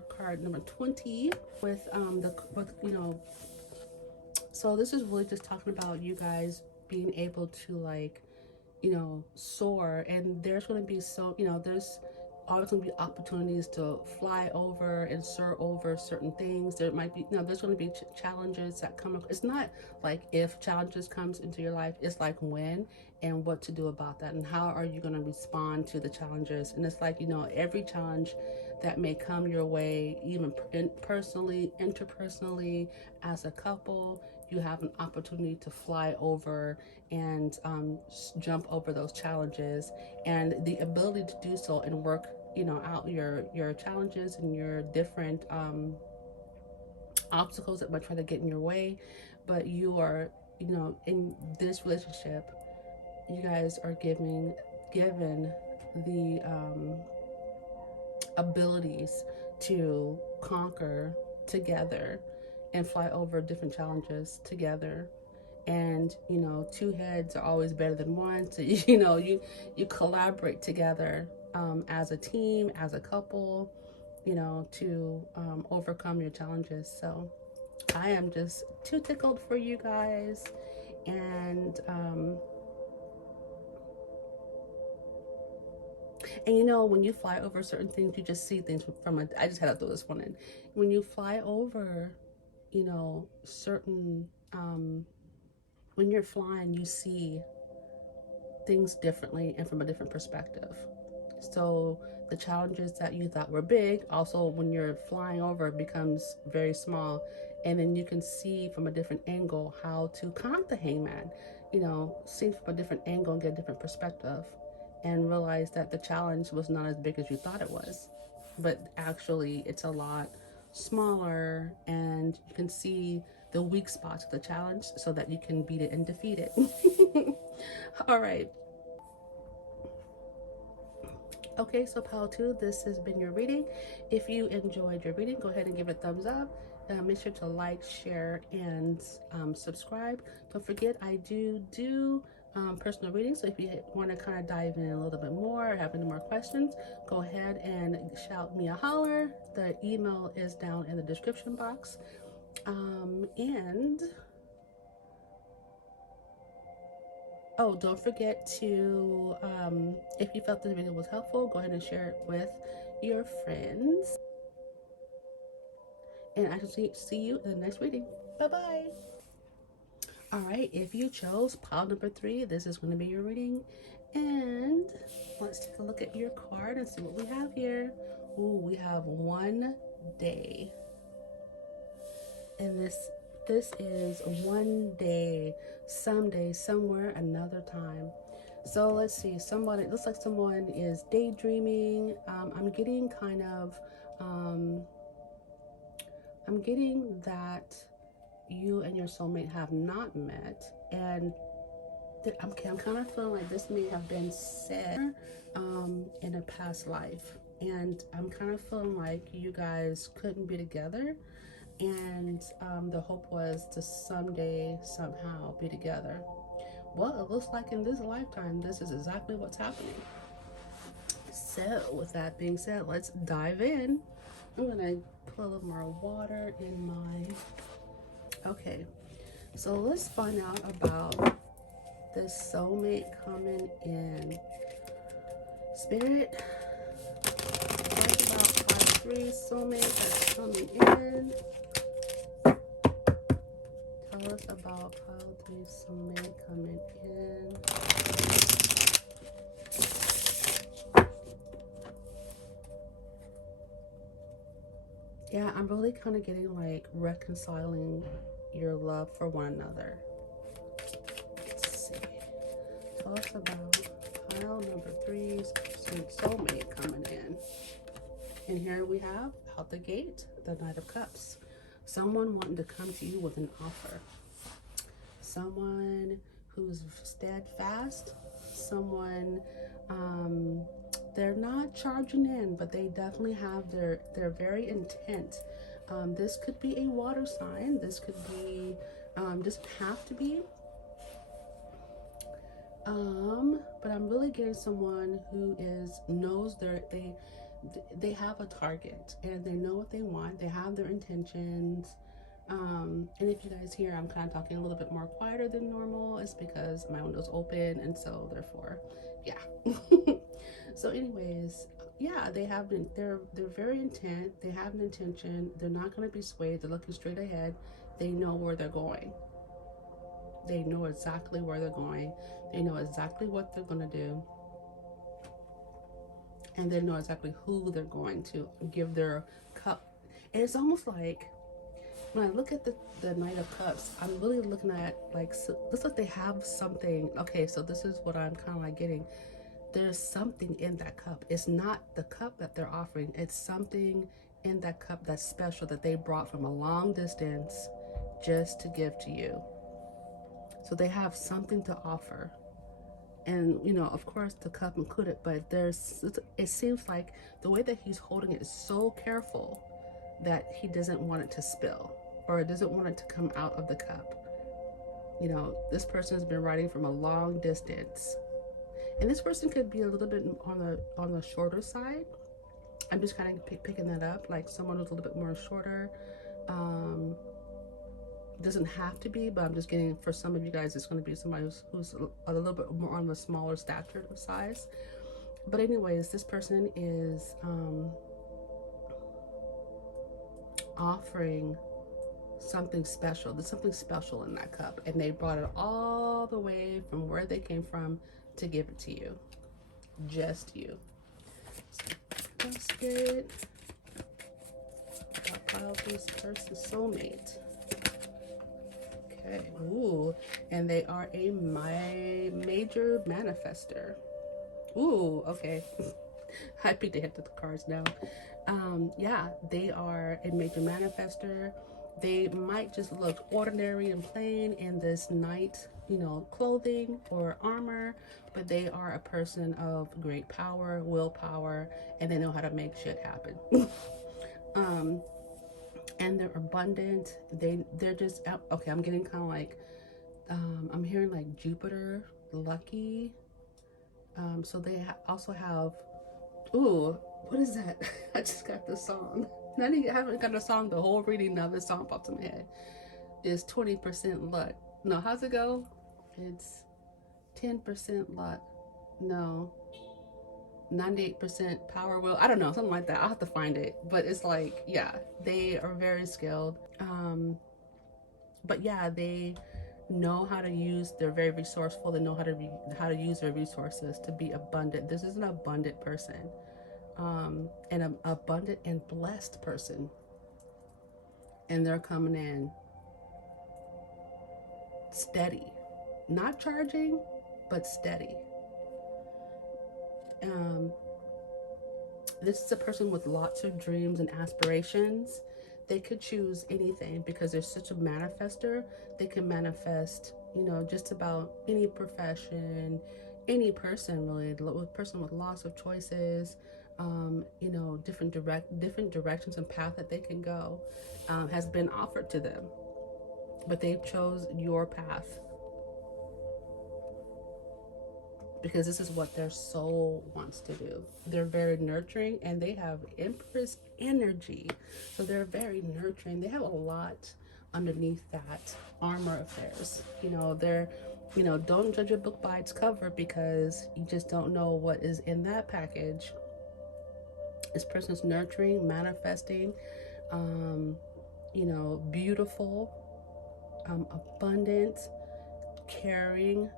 card number 20, with so this is really just talking about you guys being able to, like, soar. And there's going to be there's always going to be opportunities to fly over and soar over certain things. There might be, there's going to be challenges that come up. It's not like if challenges comes into your life, it's like when and what to do about that, and how are you going to respond to the challenges. And it's like, every challenge that may come your way, even personally, interpersonally, as a couple, you have an opportunity to fly over and jump over those challenges, and the ability to do so and work out your challenges and your different obstacles that might try to get in your way. But you are, in this relationship, you guys are given the abilities to conquer together and fly over different challenges together. And two heads are always better than one, so you collaborate together, as a team, as a couple, to overcome your challenges. So I am just too tickled for you guys. And when you fly over certain things, you just see things from a, I just had to throw this one in. When you fly over, certain, when you're flying, you see things differently and from a different perspective. So the challenges that you thought were big, also when you're flying over, becomes very small. And then you can see from a different angle how to count the hangman, see from a different angle and get a different perspective, and realize that the challenge was not as big as you thought it was, but actually it's a lot smaller, and you can see the weak spots of the challenge so that you can beat it and defeat it. All right. Okay, so Pile 2, this has been your reading. If you enjoyed your reading, go ahead and give it a thumbs up. Make sure to like, share, and subscribe. Don't forget, I do personal readings, so if you want to kind of dive in a little bit more or have any more questions, go ahead and shout me a holler. The email is down in the description box. And oh, don't forget to, if you felt this video was helpful, go ahead and share it with your friends. And I shall see you in the next reading. Bye-bye. All right, if you chose pile number 3, this is going to be your reading. And let's take a look at your card and see what we have here. Ooh, we have 1 day. And this is 1 day, someday, somewhere, another time. So let's see, somebody, it looks like someone is daydreaming. I'm getting kind of, I'm getting that you and your soulmate have not met, and I'm kind of feeling like this may have been said in a past life, and I'm kind of feeling like you guys couldn't be together, and the hope was to someday somehow be together. Well, it looks like in this lifetime this is exactly what's happening. So with that being said, let's dive in. I'm gonna put a little more water in my, okay, so let's find out about this soulmate coming in. Spirit, talk about pile 3 soulmate that's coming in. Tell us about pile 3 soulmate coming in. Yeah, I'm really kind of getting like reconciling your love for one another. Let's see. Tell us about pile number 3's soulmate coming in. And here we have, out the gate, the Knight of Cups. Someone wanting to come to you with an offer. Someone who's steadfast. Someone, they're not charging in, but they definitely have they're very intent. This could be a water sign. This could be, doesn't have to be. But I'm really getting someone who knows they have a target and they know what they want. They have their intentions. And if you guys hear I'm kind of talking a little bit more quieter than normal, it's because my window's open, and so therefore, yeah. So anyways, yeah, they're very intent. They have an intention. They're not going to be swayed. They're looking straight ahead. They know where they're going. They know exactly where they're going. They know exactly what they're going to do. And they know exactly who they're going to give their cup. And it's almost like, when I look at the Knight of Cups, I'm really looking at, like, so, looks like they have something. Okay, so this is what I'm kind of like getting. There's something in that cup. It's not the cup that they're offering. It's something in that cup that's special that they brought from a long distance just to give to you. So they have something to offer. And, you know, of course, the cup included, but it seems like the way that he's holding it is so careful that he doesn't want it to spill, or it doesn't want it to come out of the cup. You know, this person has been writing from a long distance, and this person could be a little bit on the shorter side. I'm just kind of picking that up, like someone who's a little bit more shorter. Doesn't have to be, but I'm just getting, for some of you guys, it's going to be somebody who's a little bit more on the smaller stature of size. But anyways, this person is offering something special. There's something special in that cup, and they brought it all the way from where they came from to give it to you. Just you. Spirit, about this person's soulmate. Okay. Ooh, and they are a major manifester. Ooh, okay. I peeked ahead to the cards now. Yeah, they are a major manifester. They might just look ordinary and plain in this knight, you know, clothing or armor, but they are a person of great power, willpower, and they know how to make shit happen. And they're abundant. They're just, okay, I'm getting kind of like, I'm hearing like Jupiter, lucky. So they also have, ooh, what is that? I just got this song. I haven't got a song. The whole reading of the song pops in my head. Is 20% luck. No, how's it go? It's 10% luck. No, 98% power will. I don't know, something like that. I'll have to find it. But it's like, yeah, they are very skilled. But yeah, they know how to use. They're very resourceful. They know how to use their resources to be abundant. This is an abundant person, and an abundant and blessed person. And they're coming in steady, not charging, but steady. Um, this is a person with lots of dreams and aspirations. They could choose anything because they're such a manifester. They can manifest, just about any profession, any person really. A person with lots of choices, different directions and path that they can go, has been offered to them, but they chose your path because this is what their soul wants to do. They're very nurturing and they have Empress energy. So they're very nurturing. They have a lot underneath that armor of theirs. Don't judge a book by its cover because you just don't know what is in that package. This person's nurturing, manifesting, beautiful, abundant, caring,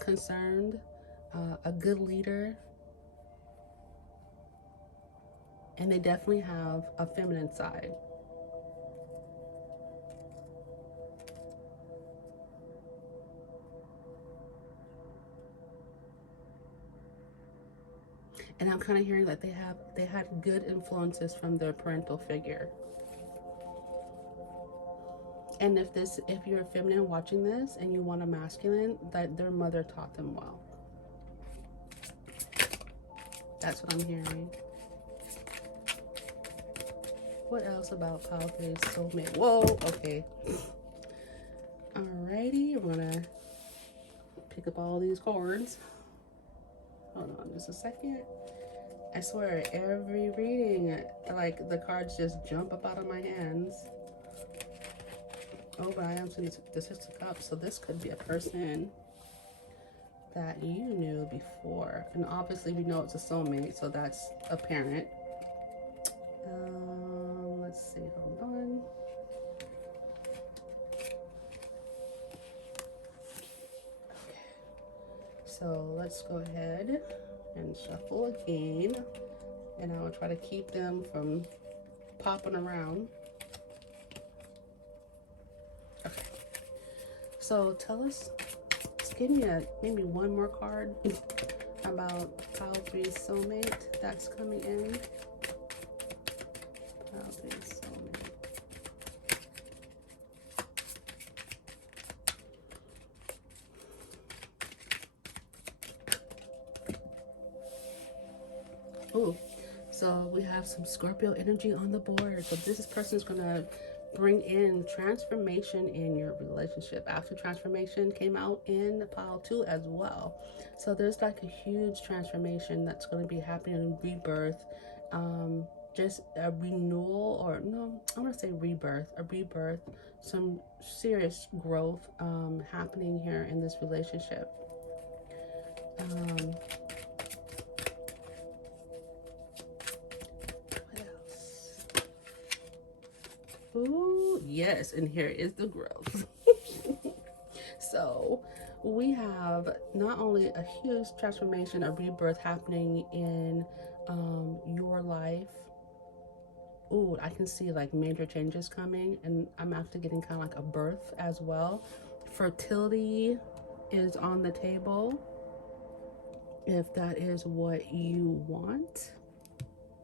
concerned, a good leader, and they definitely have a feminine side. And I'm kind of hearing that they had good influences from their parental figure. And if you're a feminine watching this and you want a masculine, that their mother taught them well. That's what I'm hearing. What else about Pile 3 Soulmate? Whoa, okay. Alrighty, I'm gonna pick up all these cards. Hold on just a second. I swear, every reading, like, the cards just jump up out of my hands. Oh, but I am seeing the Six of Cups, so this could be a person that you knew before. And obviously we know it's a soulmate, so that's apparent. Let's see, hold on. Okay. So let's go ahead and shuffle again. And I will try to keep them from popping around. Okay. So tell us, just give me maybe one more card about Pile 3 Soulmate that's coming in. Pile 3 Soulmate. Ooh, so we have some Scorpio energy on the board. So this person is going to bring in transformation in your relationship. After transformation came out in Pile 2 as well. So there's like a huge transformation that's going to be happening, rebirth, just a renewal, or no, I want to say rebirth, some serious growth happening here in this relationship. Ooh, yes, and here is the growth. So we have not only a huge transformation, a rebirth happening in your life. Ooh, I can see like major changes coming, and I'm actually getting kind of like a birth as well. Fertility is on the table if that is what you want.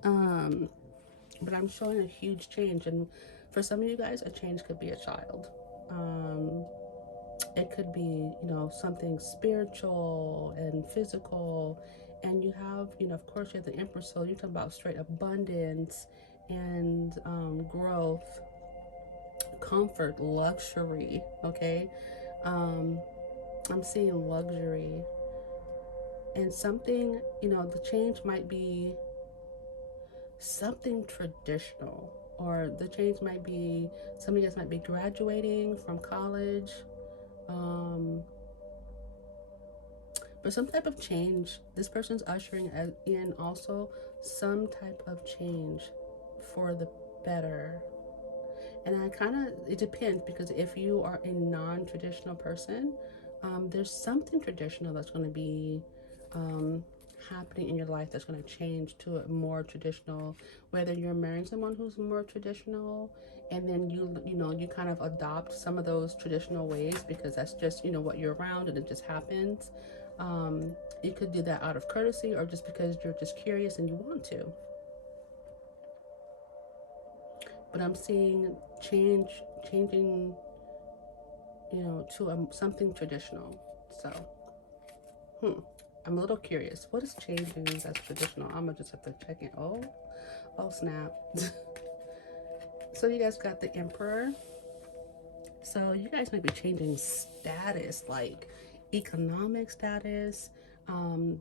But I'm showing a huge change, and for some of you guys, a change could be a child. It could be, something spiritual and physical. And you have, of course, you have the Empress, so you're talking about straight abundance and growth, comfort, luxury, okay? I'm seeing luxury. And something, the change might be something traditional, or the change might be, some of you guys might be graduating from college, um, but some type of change. This person's ushering in also some type of change for the better. And I kind of, it depends, because if you are a non-traditional person, there's something traditional that's going to be happening in your life that's going to change to a more traditional, whether you're marrying someone who's more traditional, and then you kind of adopt some of those traditional ways because that's just what you're around and it just happens. You could do that out of courtesy or just because you're just curious and you want to. But I'm seeing changing, to something traditional. So, I'm a little curious. What is changing that's traditional? I'm gonna just have to check it. Oh snap. So you guys got the Emperor. So you guys might be changing status, like economic status.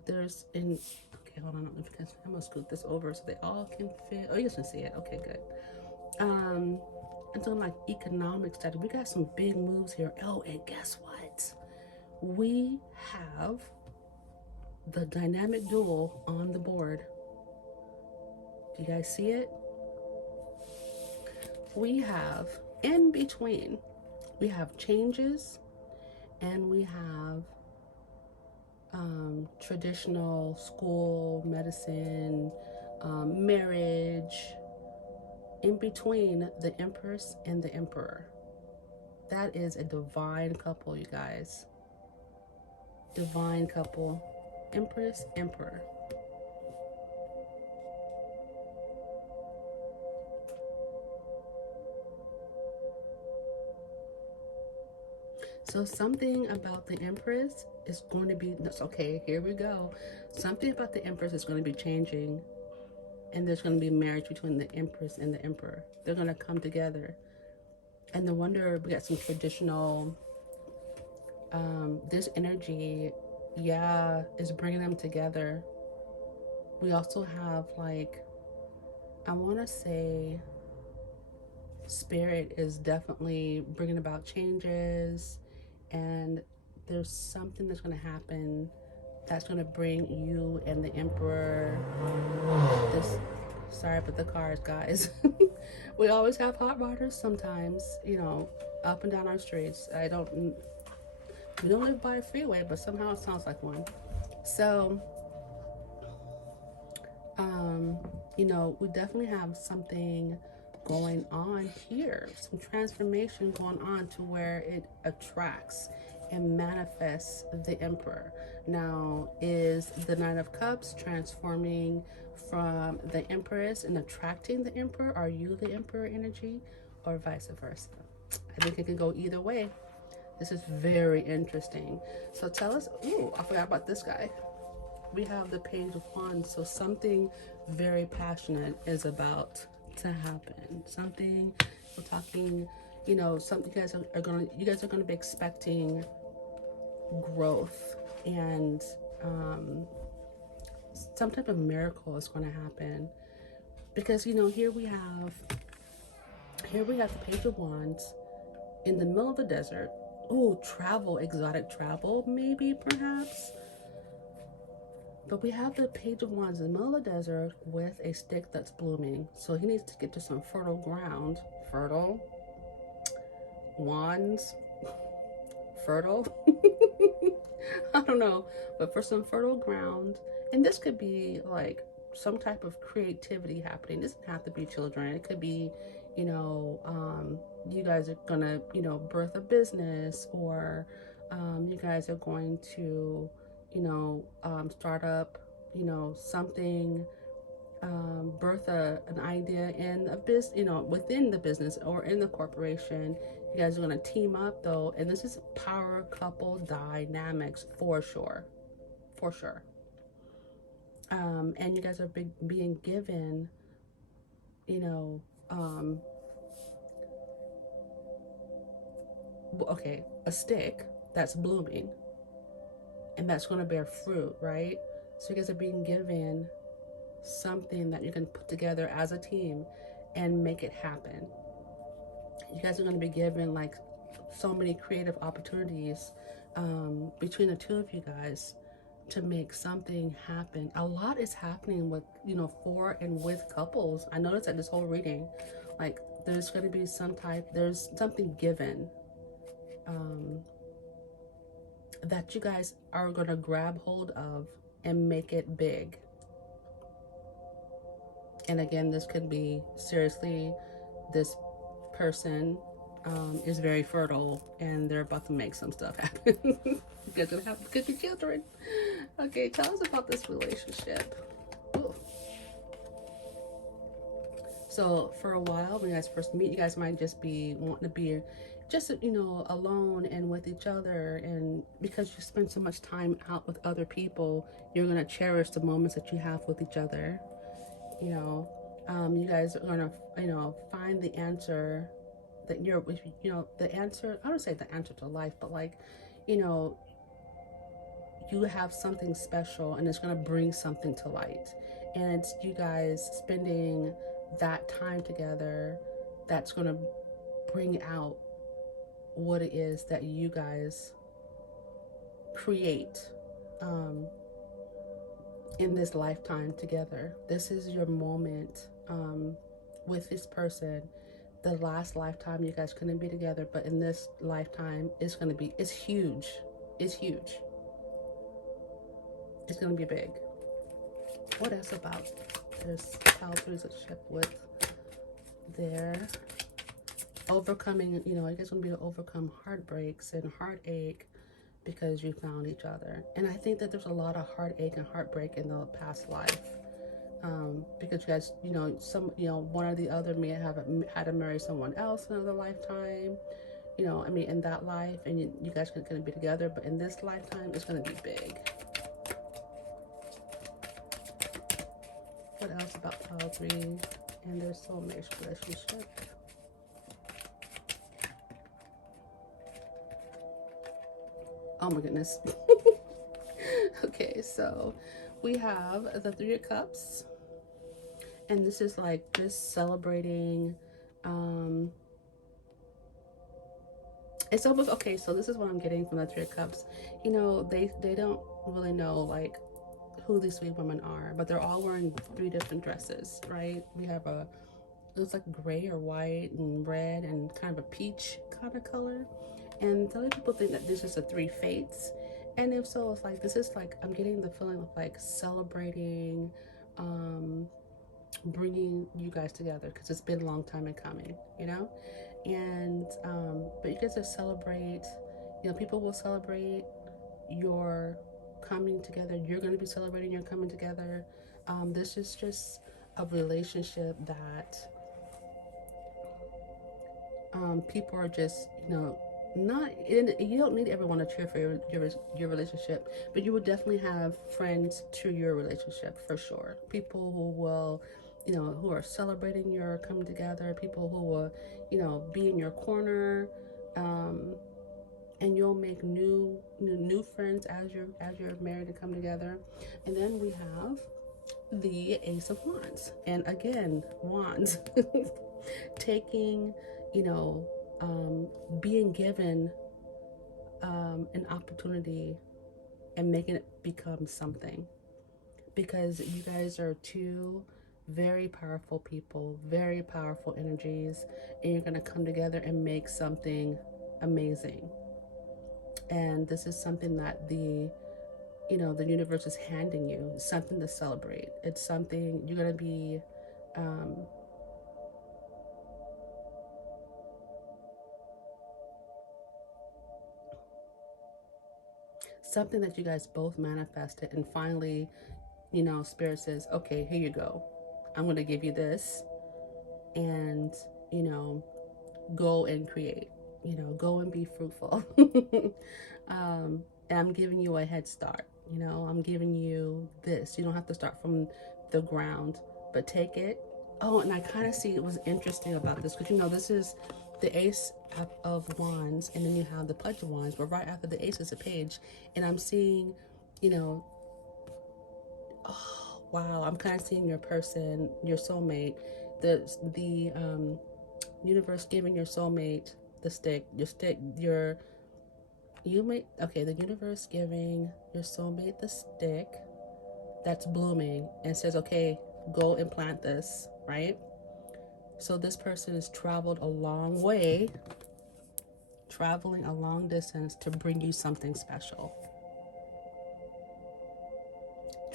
There's in okay, hold on, because I'm gonna scoot this over so they all can fit. Oh, you guys can see it. Okay, good. I'm talking like economic status. We got some big moves here. Oh, and guess what? We have the dynamic duel on the board. Do you guys see it? We have in between, we have changes, and we have traditional school, medicine, marriage, in between the Empress and the Emperor. That is a divine couple, you guys. Divine couple. Empress, Emperor. So something about the Empress is going to be, okay, here we go. Something about the Empress is going to be changing, and there's going to be marriage between the Empress and the Emperor. They're going to come together. And no wonder we got some traditional, this energy, is bringing them together. We also have, like, I want to say Spirit is definitely bringing about changes, and there's something that's going to happen that's going to bring you and the Emperor this. Sorry about the cars, guys. We always have hot waters sometimes, up and down our streets. We don't live by a freeway, but somehow it sounds like one. So, we definitely have something going on here, some transformation going on to where it attracts and manifests the Emperor. Now, is the Nine of Cups transforming from the Empress and attracting the Emperor? Are you the Emperor energy, or vice versa? I think it can go either way. This is very interesting. So tell us. Ooh, I forgot about this guy. We have the Page of Wands. So something very passionate is about to happen. Something, we're talking, something you guys are gonna be expecting growth, and some type of miracle is going to happen, because here we have the Page of Wands in the middle of the desert. Oh, travel, exotic travel, maybe, perhaps. But we have the Page of Wands in the middle of the desert with a stick that's blooming. So he needs to get to some fertile ground. Fertile. Wands. Fertile. I don't know. But for some fertile ground. And this could be like some type of creativity happening. This doesn't have to be children. It could be, you guys are going to, birth a business, or you guys are going to, start up, something, birth an idea in a business, within the business or in the corporation. You guys are going to team up, though, and this is power couple dynamics for sure. And you guys are being given, a stick that's blooming, and that's going to bear fruit, right? So you guys are being given something that you're going to put together as a team and make it happen. You guys are going to be given like so many creative opportunities between the two of you guys to make something happen. A lot is happening with, you know, for and with couples. I noticed that this whole reading, like there's going to be there's something given that you guys are going to grab hold of and make it big. And again, this could be seriously, this person is very fertile and they're about to make some stuff happen. You guys are gonna have good children. Okay, tell us about this relationship. Ooh. So for a while, when you guys first meet, you guys might just be wanting to be just, you know, alone and with each other. And because you spend so much time out with other people, you're going to cherish the moments that you have with each other. You know, you guys are going to, you know, find the answer that you're, you know, the answer, I don't say the answer to life, but like, you know, you have something special and it's going to bring something to light. And it's you guys spending that time together that's going to bring out what it is that you guys create in this lifetime together. This is your moment with this person. The last lifetime you guys couldn't be together, but in this lifetime it's going to be, it's huge. It's huge. It's going to be big. What else about this child relationship with their overcoming, you know, you guys going to be able to overcome heartbreaks and heartache because you found each other. And I think that there's a lot of heartache and heartbreak in the past life. Because you guys, you know, one or the other may have had to marry someone else in another lifetime, you know, I mean, in that life, and you guys are going to be together, but in this lifetime, it's going to be big. What else about Pile 3 and their soulmate relationship? Oh my goodness. Okay, so we have the Three of Cups. And this is like just celebrating. It's almost, okay, so this is what I'm getting from the Three of Cups. You know, they don't really know like who these three women are, but they're all wearing three different dresses, right? We have it looks like gray or white and red and kind of a peach kind of color. And some people think that this is the three fates. And if so, it's like, this is like, I'm getting the feeling of like celebrating, bringing you guys together, because it's been a long time in coming, you know. And but you guys will celebrate, you know, people will celebrate your coming together. You're going to be celebrating your coming together. This is just a relationship that people are just, you know, not in, you don't need everyone to cheer for your relationship, but you will definitely have friends to your relationship for sure. People who will, you know, who are celebrating your coming together, people who will, you know, be in your corner, and you'll make new friends as you're married and come together. And then we have the Ace of Wands, and again, wands. Taking, you know, being given an opportunity and making it become something, because you guys are two very powerful people, very powerful energies, and you're going to come together and make something amazing. And this is something that the universe is handing you, something to celebrate. It's something you're going to be something that you guys both manifested, and finally, you know, Spirit says, okay, here you go. I'm going to give you this, and, you know, go and create, you know, go and be fruitful. And I'm giving you a head start, you know, I'm giving you this. You don't have to start from the ground, but take it. Oh, and I kind of see it was interesting about this, because, you know, this is the Ace of Wands, and then you have the Page of Wands, but right after the Ace is a Page, and I'm seeing, you know, oh, Wow, I'm kind of seeing your person, your soulmate, the universe giving your soulmate the stick, you may, okay, the universe giving your soulmate the stick that's blooming and says, okay, go and plant this, right? So this person has traveled a long way, traveling a long distance to bring you something special.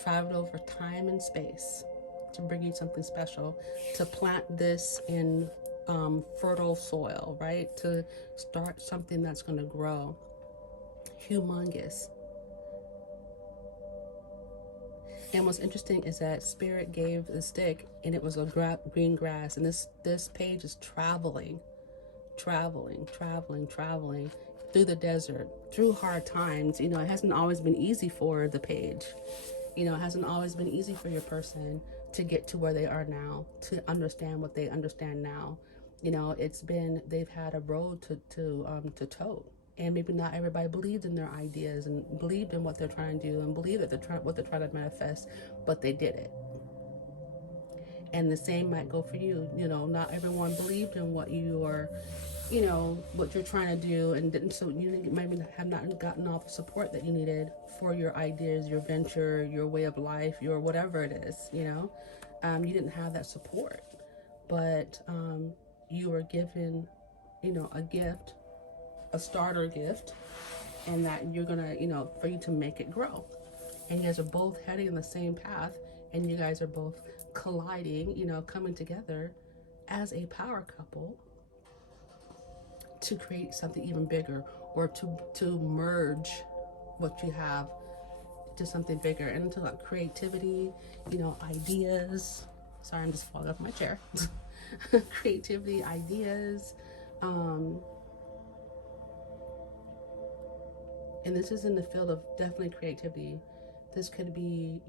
Traveled over time and space to bring you something special, to plant this in fertile soil, right? To start something that's going to grow. Humongous. And what's interesting is that Spirit gave the stick, and it was a green grass. And this page is traveling through the desert, through hard times. It hasn't always been easy for the page. It hasn't always been easy for your person to get to where they are now, to understand what they understand now. They've had a road to toe, and maybe not everybody believed in their ideas and believed in what they're trying to do and believed that what they're trying to manifest, but they did it. And the same might go for you. Not everyone believed in what you are, what you're trying to do, and didn't, so you maybe have not gotten all the support that you needed for your ideas, your venture, your way of life, your whatever it is. You didn't have that support, but you were given, a gift, a starter gift, and that you're gonna, for you to make it grow. And you guys are both heading in the same path, and you guys are both colliding, coming together as a power couple to create something even bigger, or to merge what you have to something bigger, and into like creativity, ideas. Sorry, I'm just falling off my chair. Creativity, ideas, and this is in the field of definitely creativity. This could be,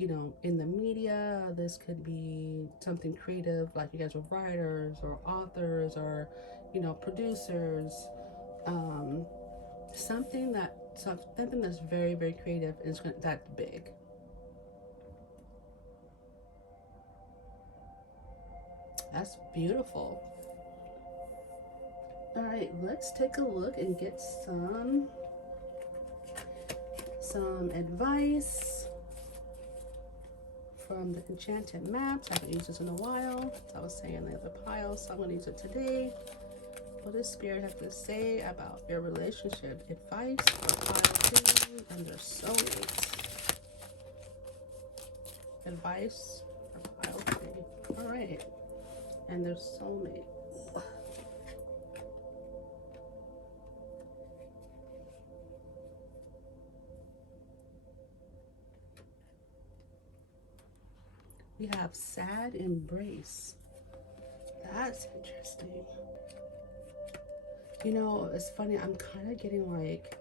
in the media. This could be something creative, like you guys are writers or authors or, producers. Um, something that's very, very creative is that's big. That's beautiful. All right, let's take a look and get some advice from the Enchanted Maps. I haven't used this in a while. As I was saying in the other pile, so I'm going to use it today. What does Spirit have to say about your relationship? Advice for pile 2 and their soulmates. Advice for pile 3. All right. And their soulmate. We have sad embrace. That's interesting. It's funny. I'm kind of getting like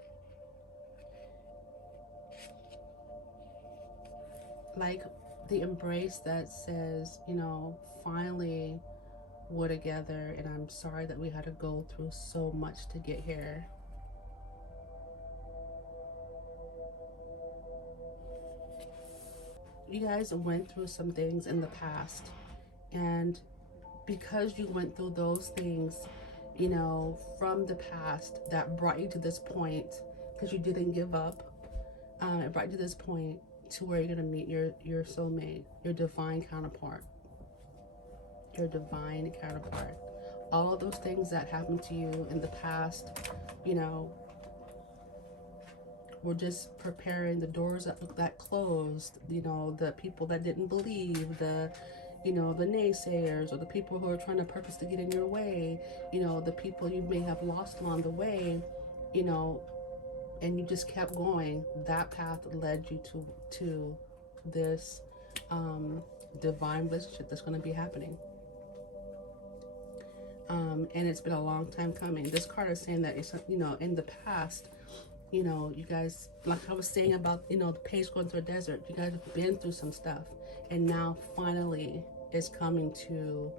the embrace that says, finally we're together, and I'm sorry that we had to go through so much to get here. You guys went through some things in the past, and because you went through those things, from the past, that brought you to this point, because you didn't give up. It brought you to this point to where you're going to meet your soulmate, your divine counterpart. Your divine counterpart. All of those things that happened to you in the past, were just preparing the doors that closed, the people that didn't believe, the naysayers, or the people who are trying to purposely get in your way, the people you may have lost along the way, and you just kept going. That path led you to this divine relationship that's going to be happening. And it's been a long time coming. This card is saying that it's, in the past, you guys, like I was saying about, the page going through a desert, you guys have been through some stuff, and now finally it's coming to,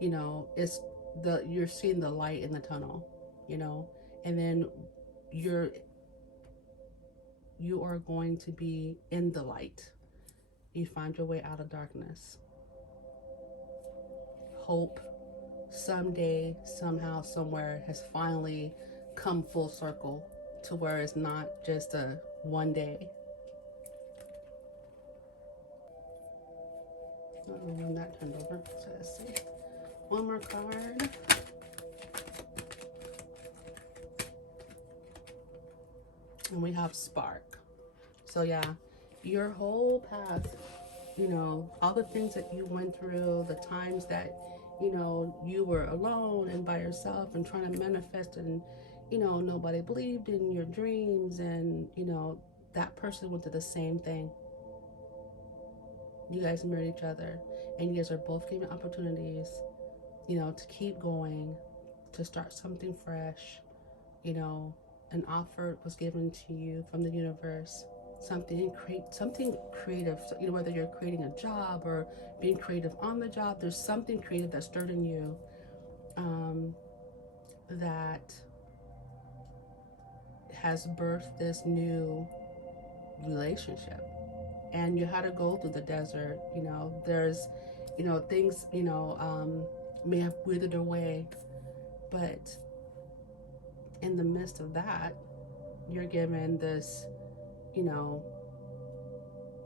you're seeing the light in the tunnel, and then you are going to be in the light. You find your way out of darkness. Hope someday, somehow, somewhere has finally come full circle to where it's not just a one day. When that turned over. So let's see. One more card. And we have spark. So yeah, your whole path, you know, all the things that you went through, the times that, you know, you were alone and by yourself and trying to manifest, and, you know, nobody believed in your dreams, and, you know, that person went through the same thing. You guys met each other, and you guys are both given opportunities, you know, to keep going, to start something fresh. You know, an offer was given to you from the universe, something creative. So, you know, whether you're creating a job or being creative on the job, there's something creative that's stirred in you, that has birthed this new relationship. And you had to go through the desert. You know, there's, you know, things, you know, may have withered away, but in the midst of that, you're given this, you know,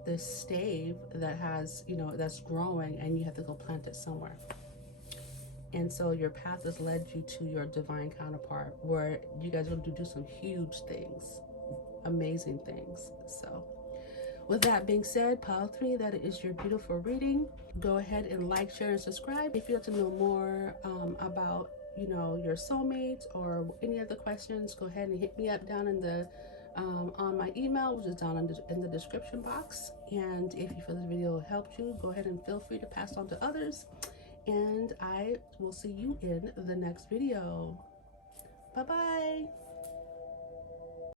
this stave that has, you know, that's growing, and you have to go plant it somewhere. And so your path has led you to your divine counterpart, where you guys are going to do some huge things, amazing things. So with that being said, pile 3, that is your beautiful reading. Go ahead and like, share, and subscribe. If you'd like to know more about, you know, your soulmate or any other questions, go ahead and hit me up down in the on my email, which is down in the description box. And if you feel this video helped you, go ahead and feel free to pass on to others. And I will see you in the next video. Bye-bye.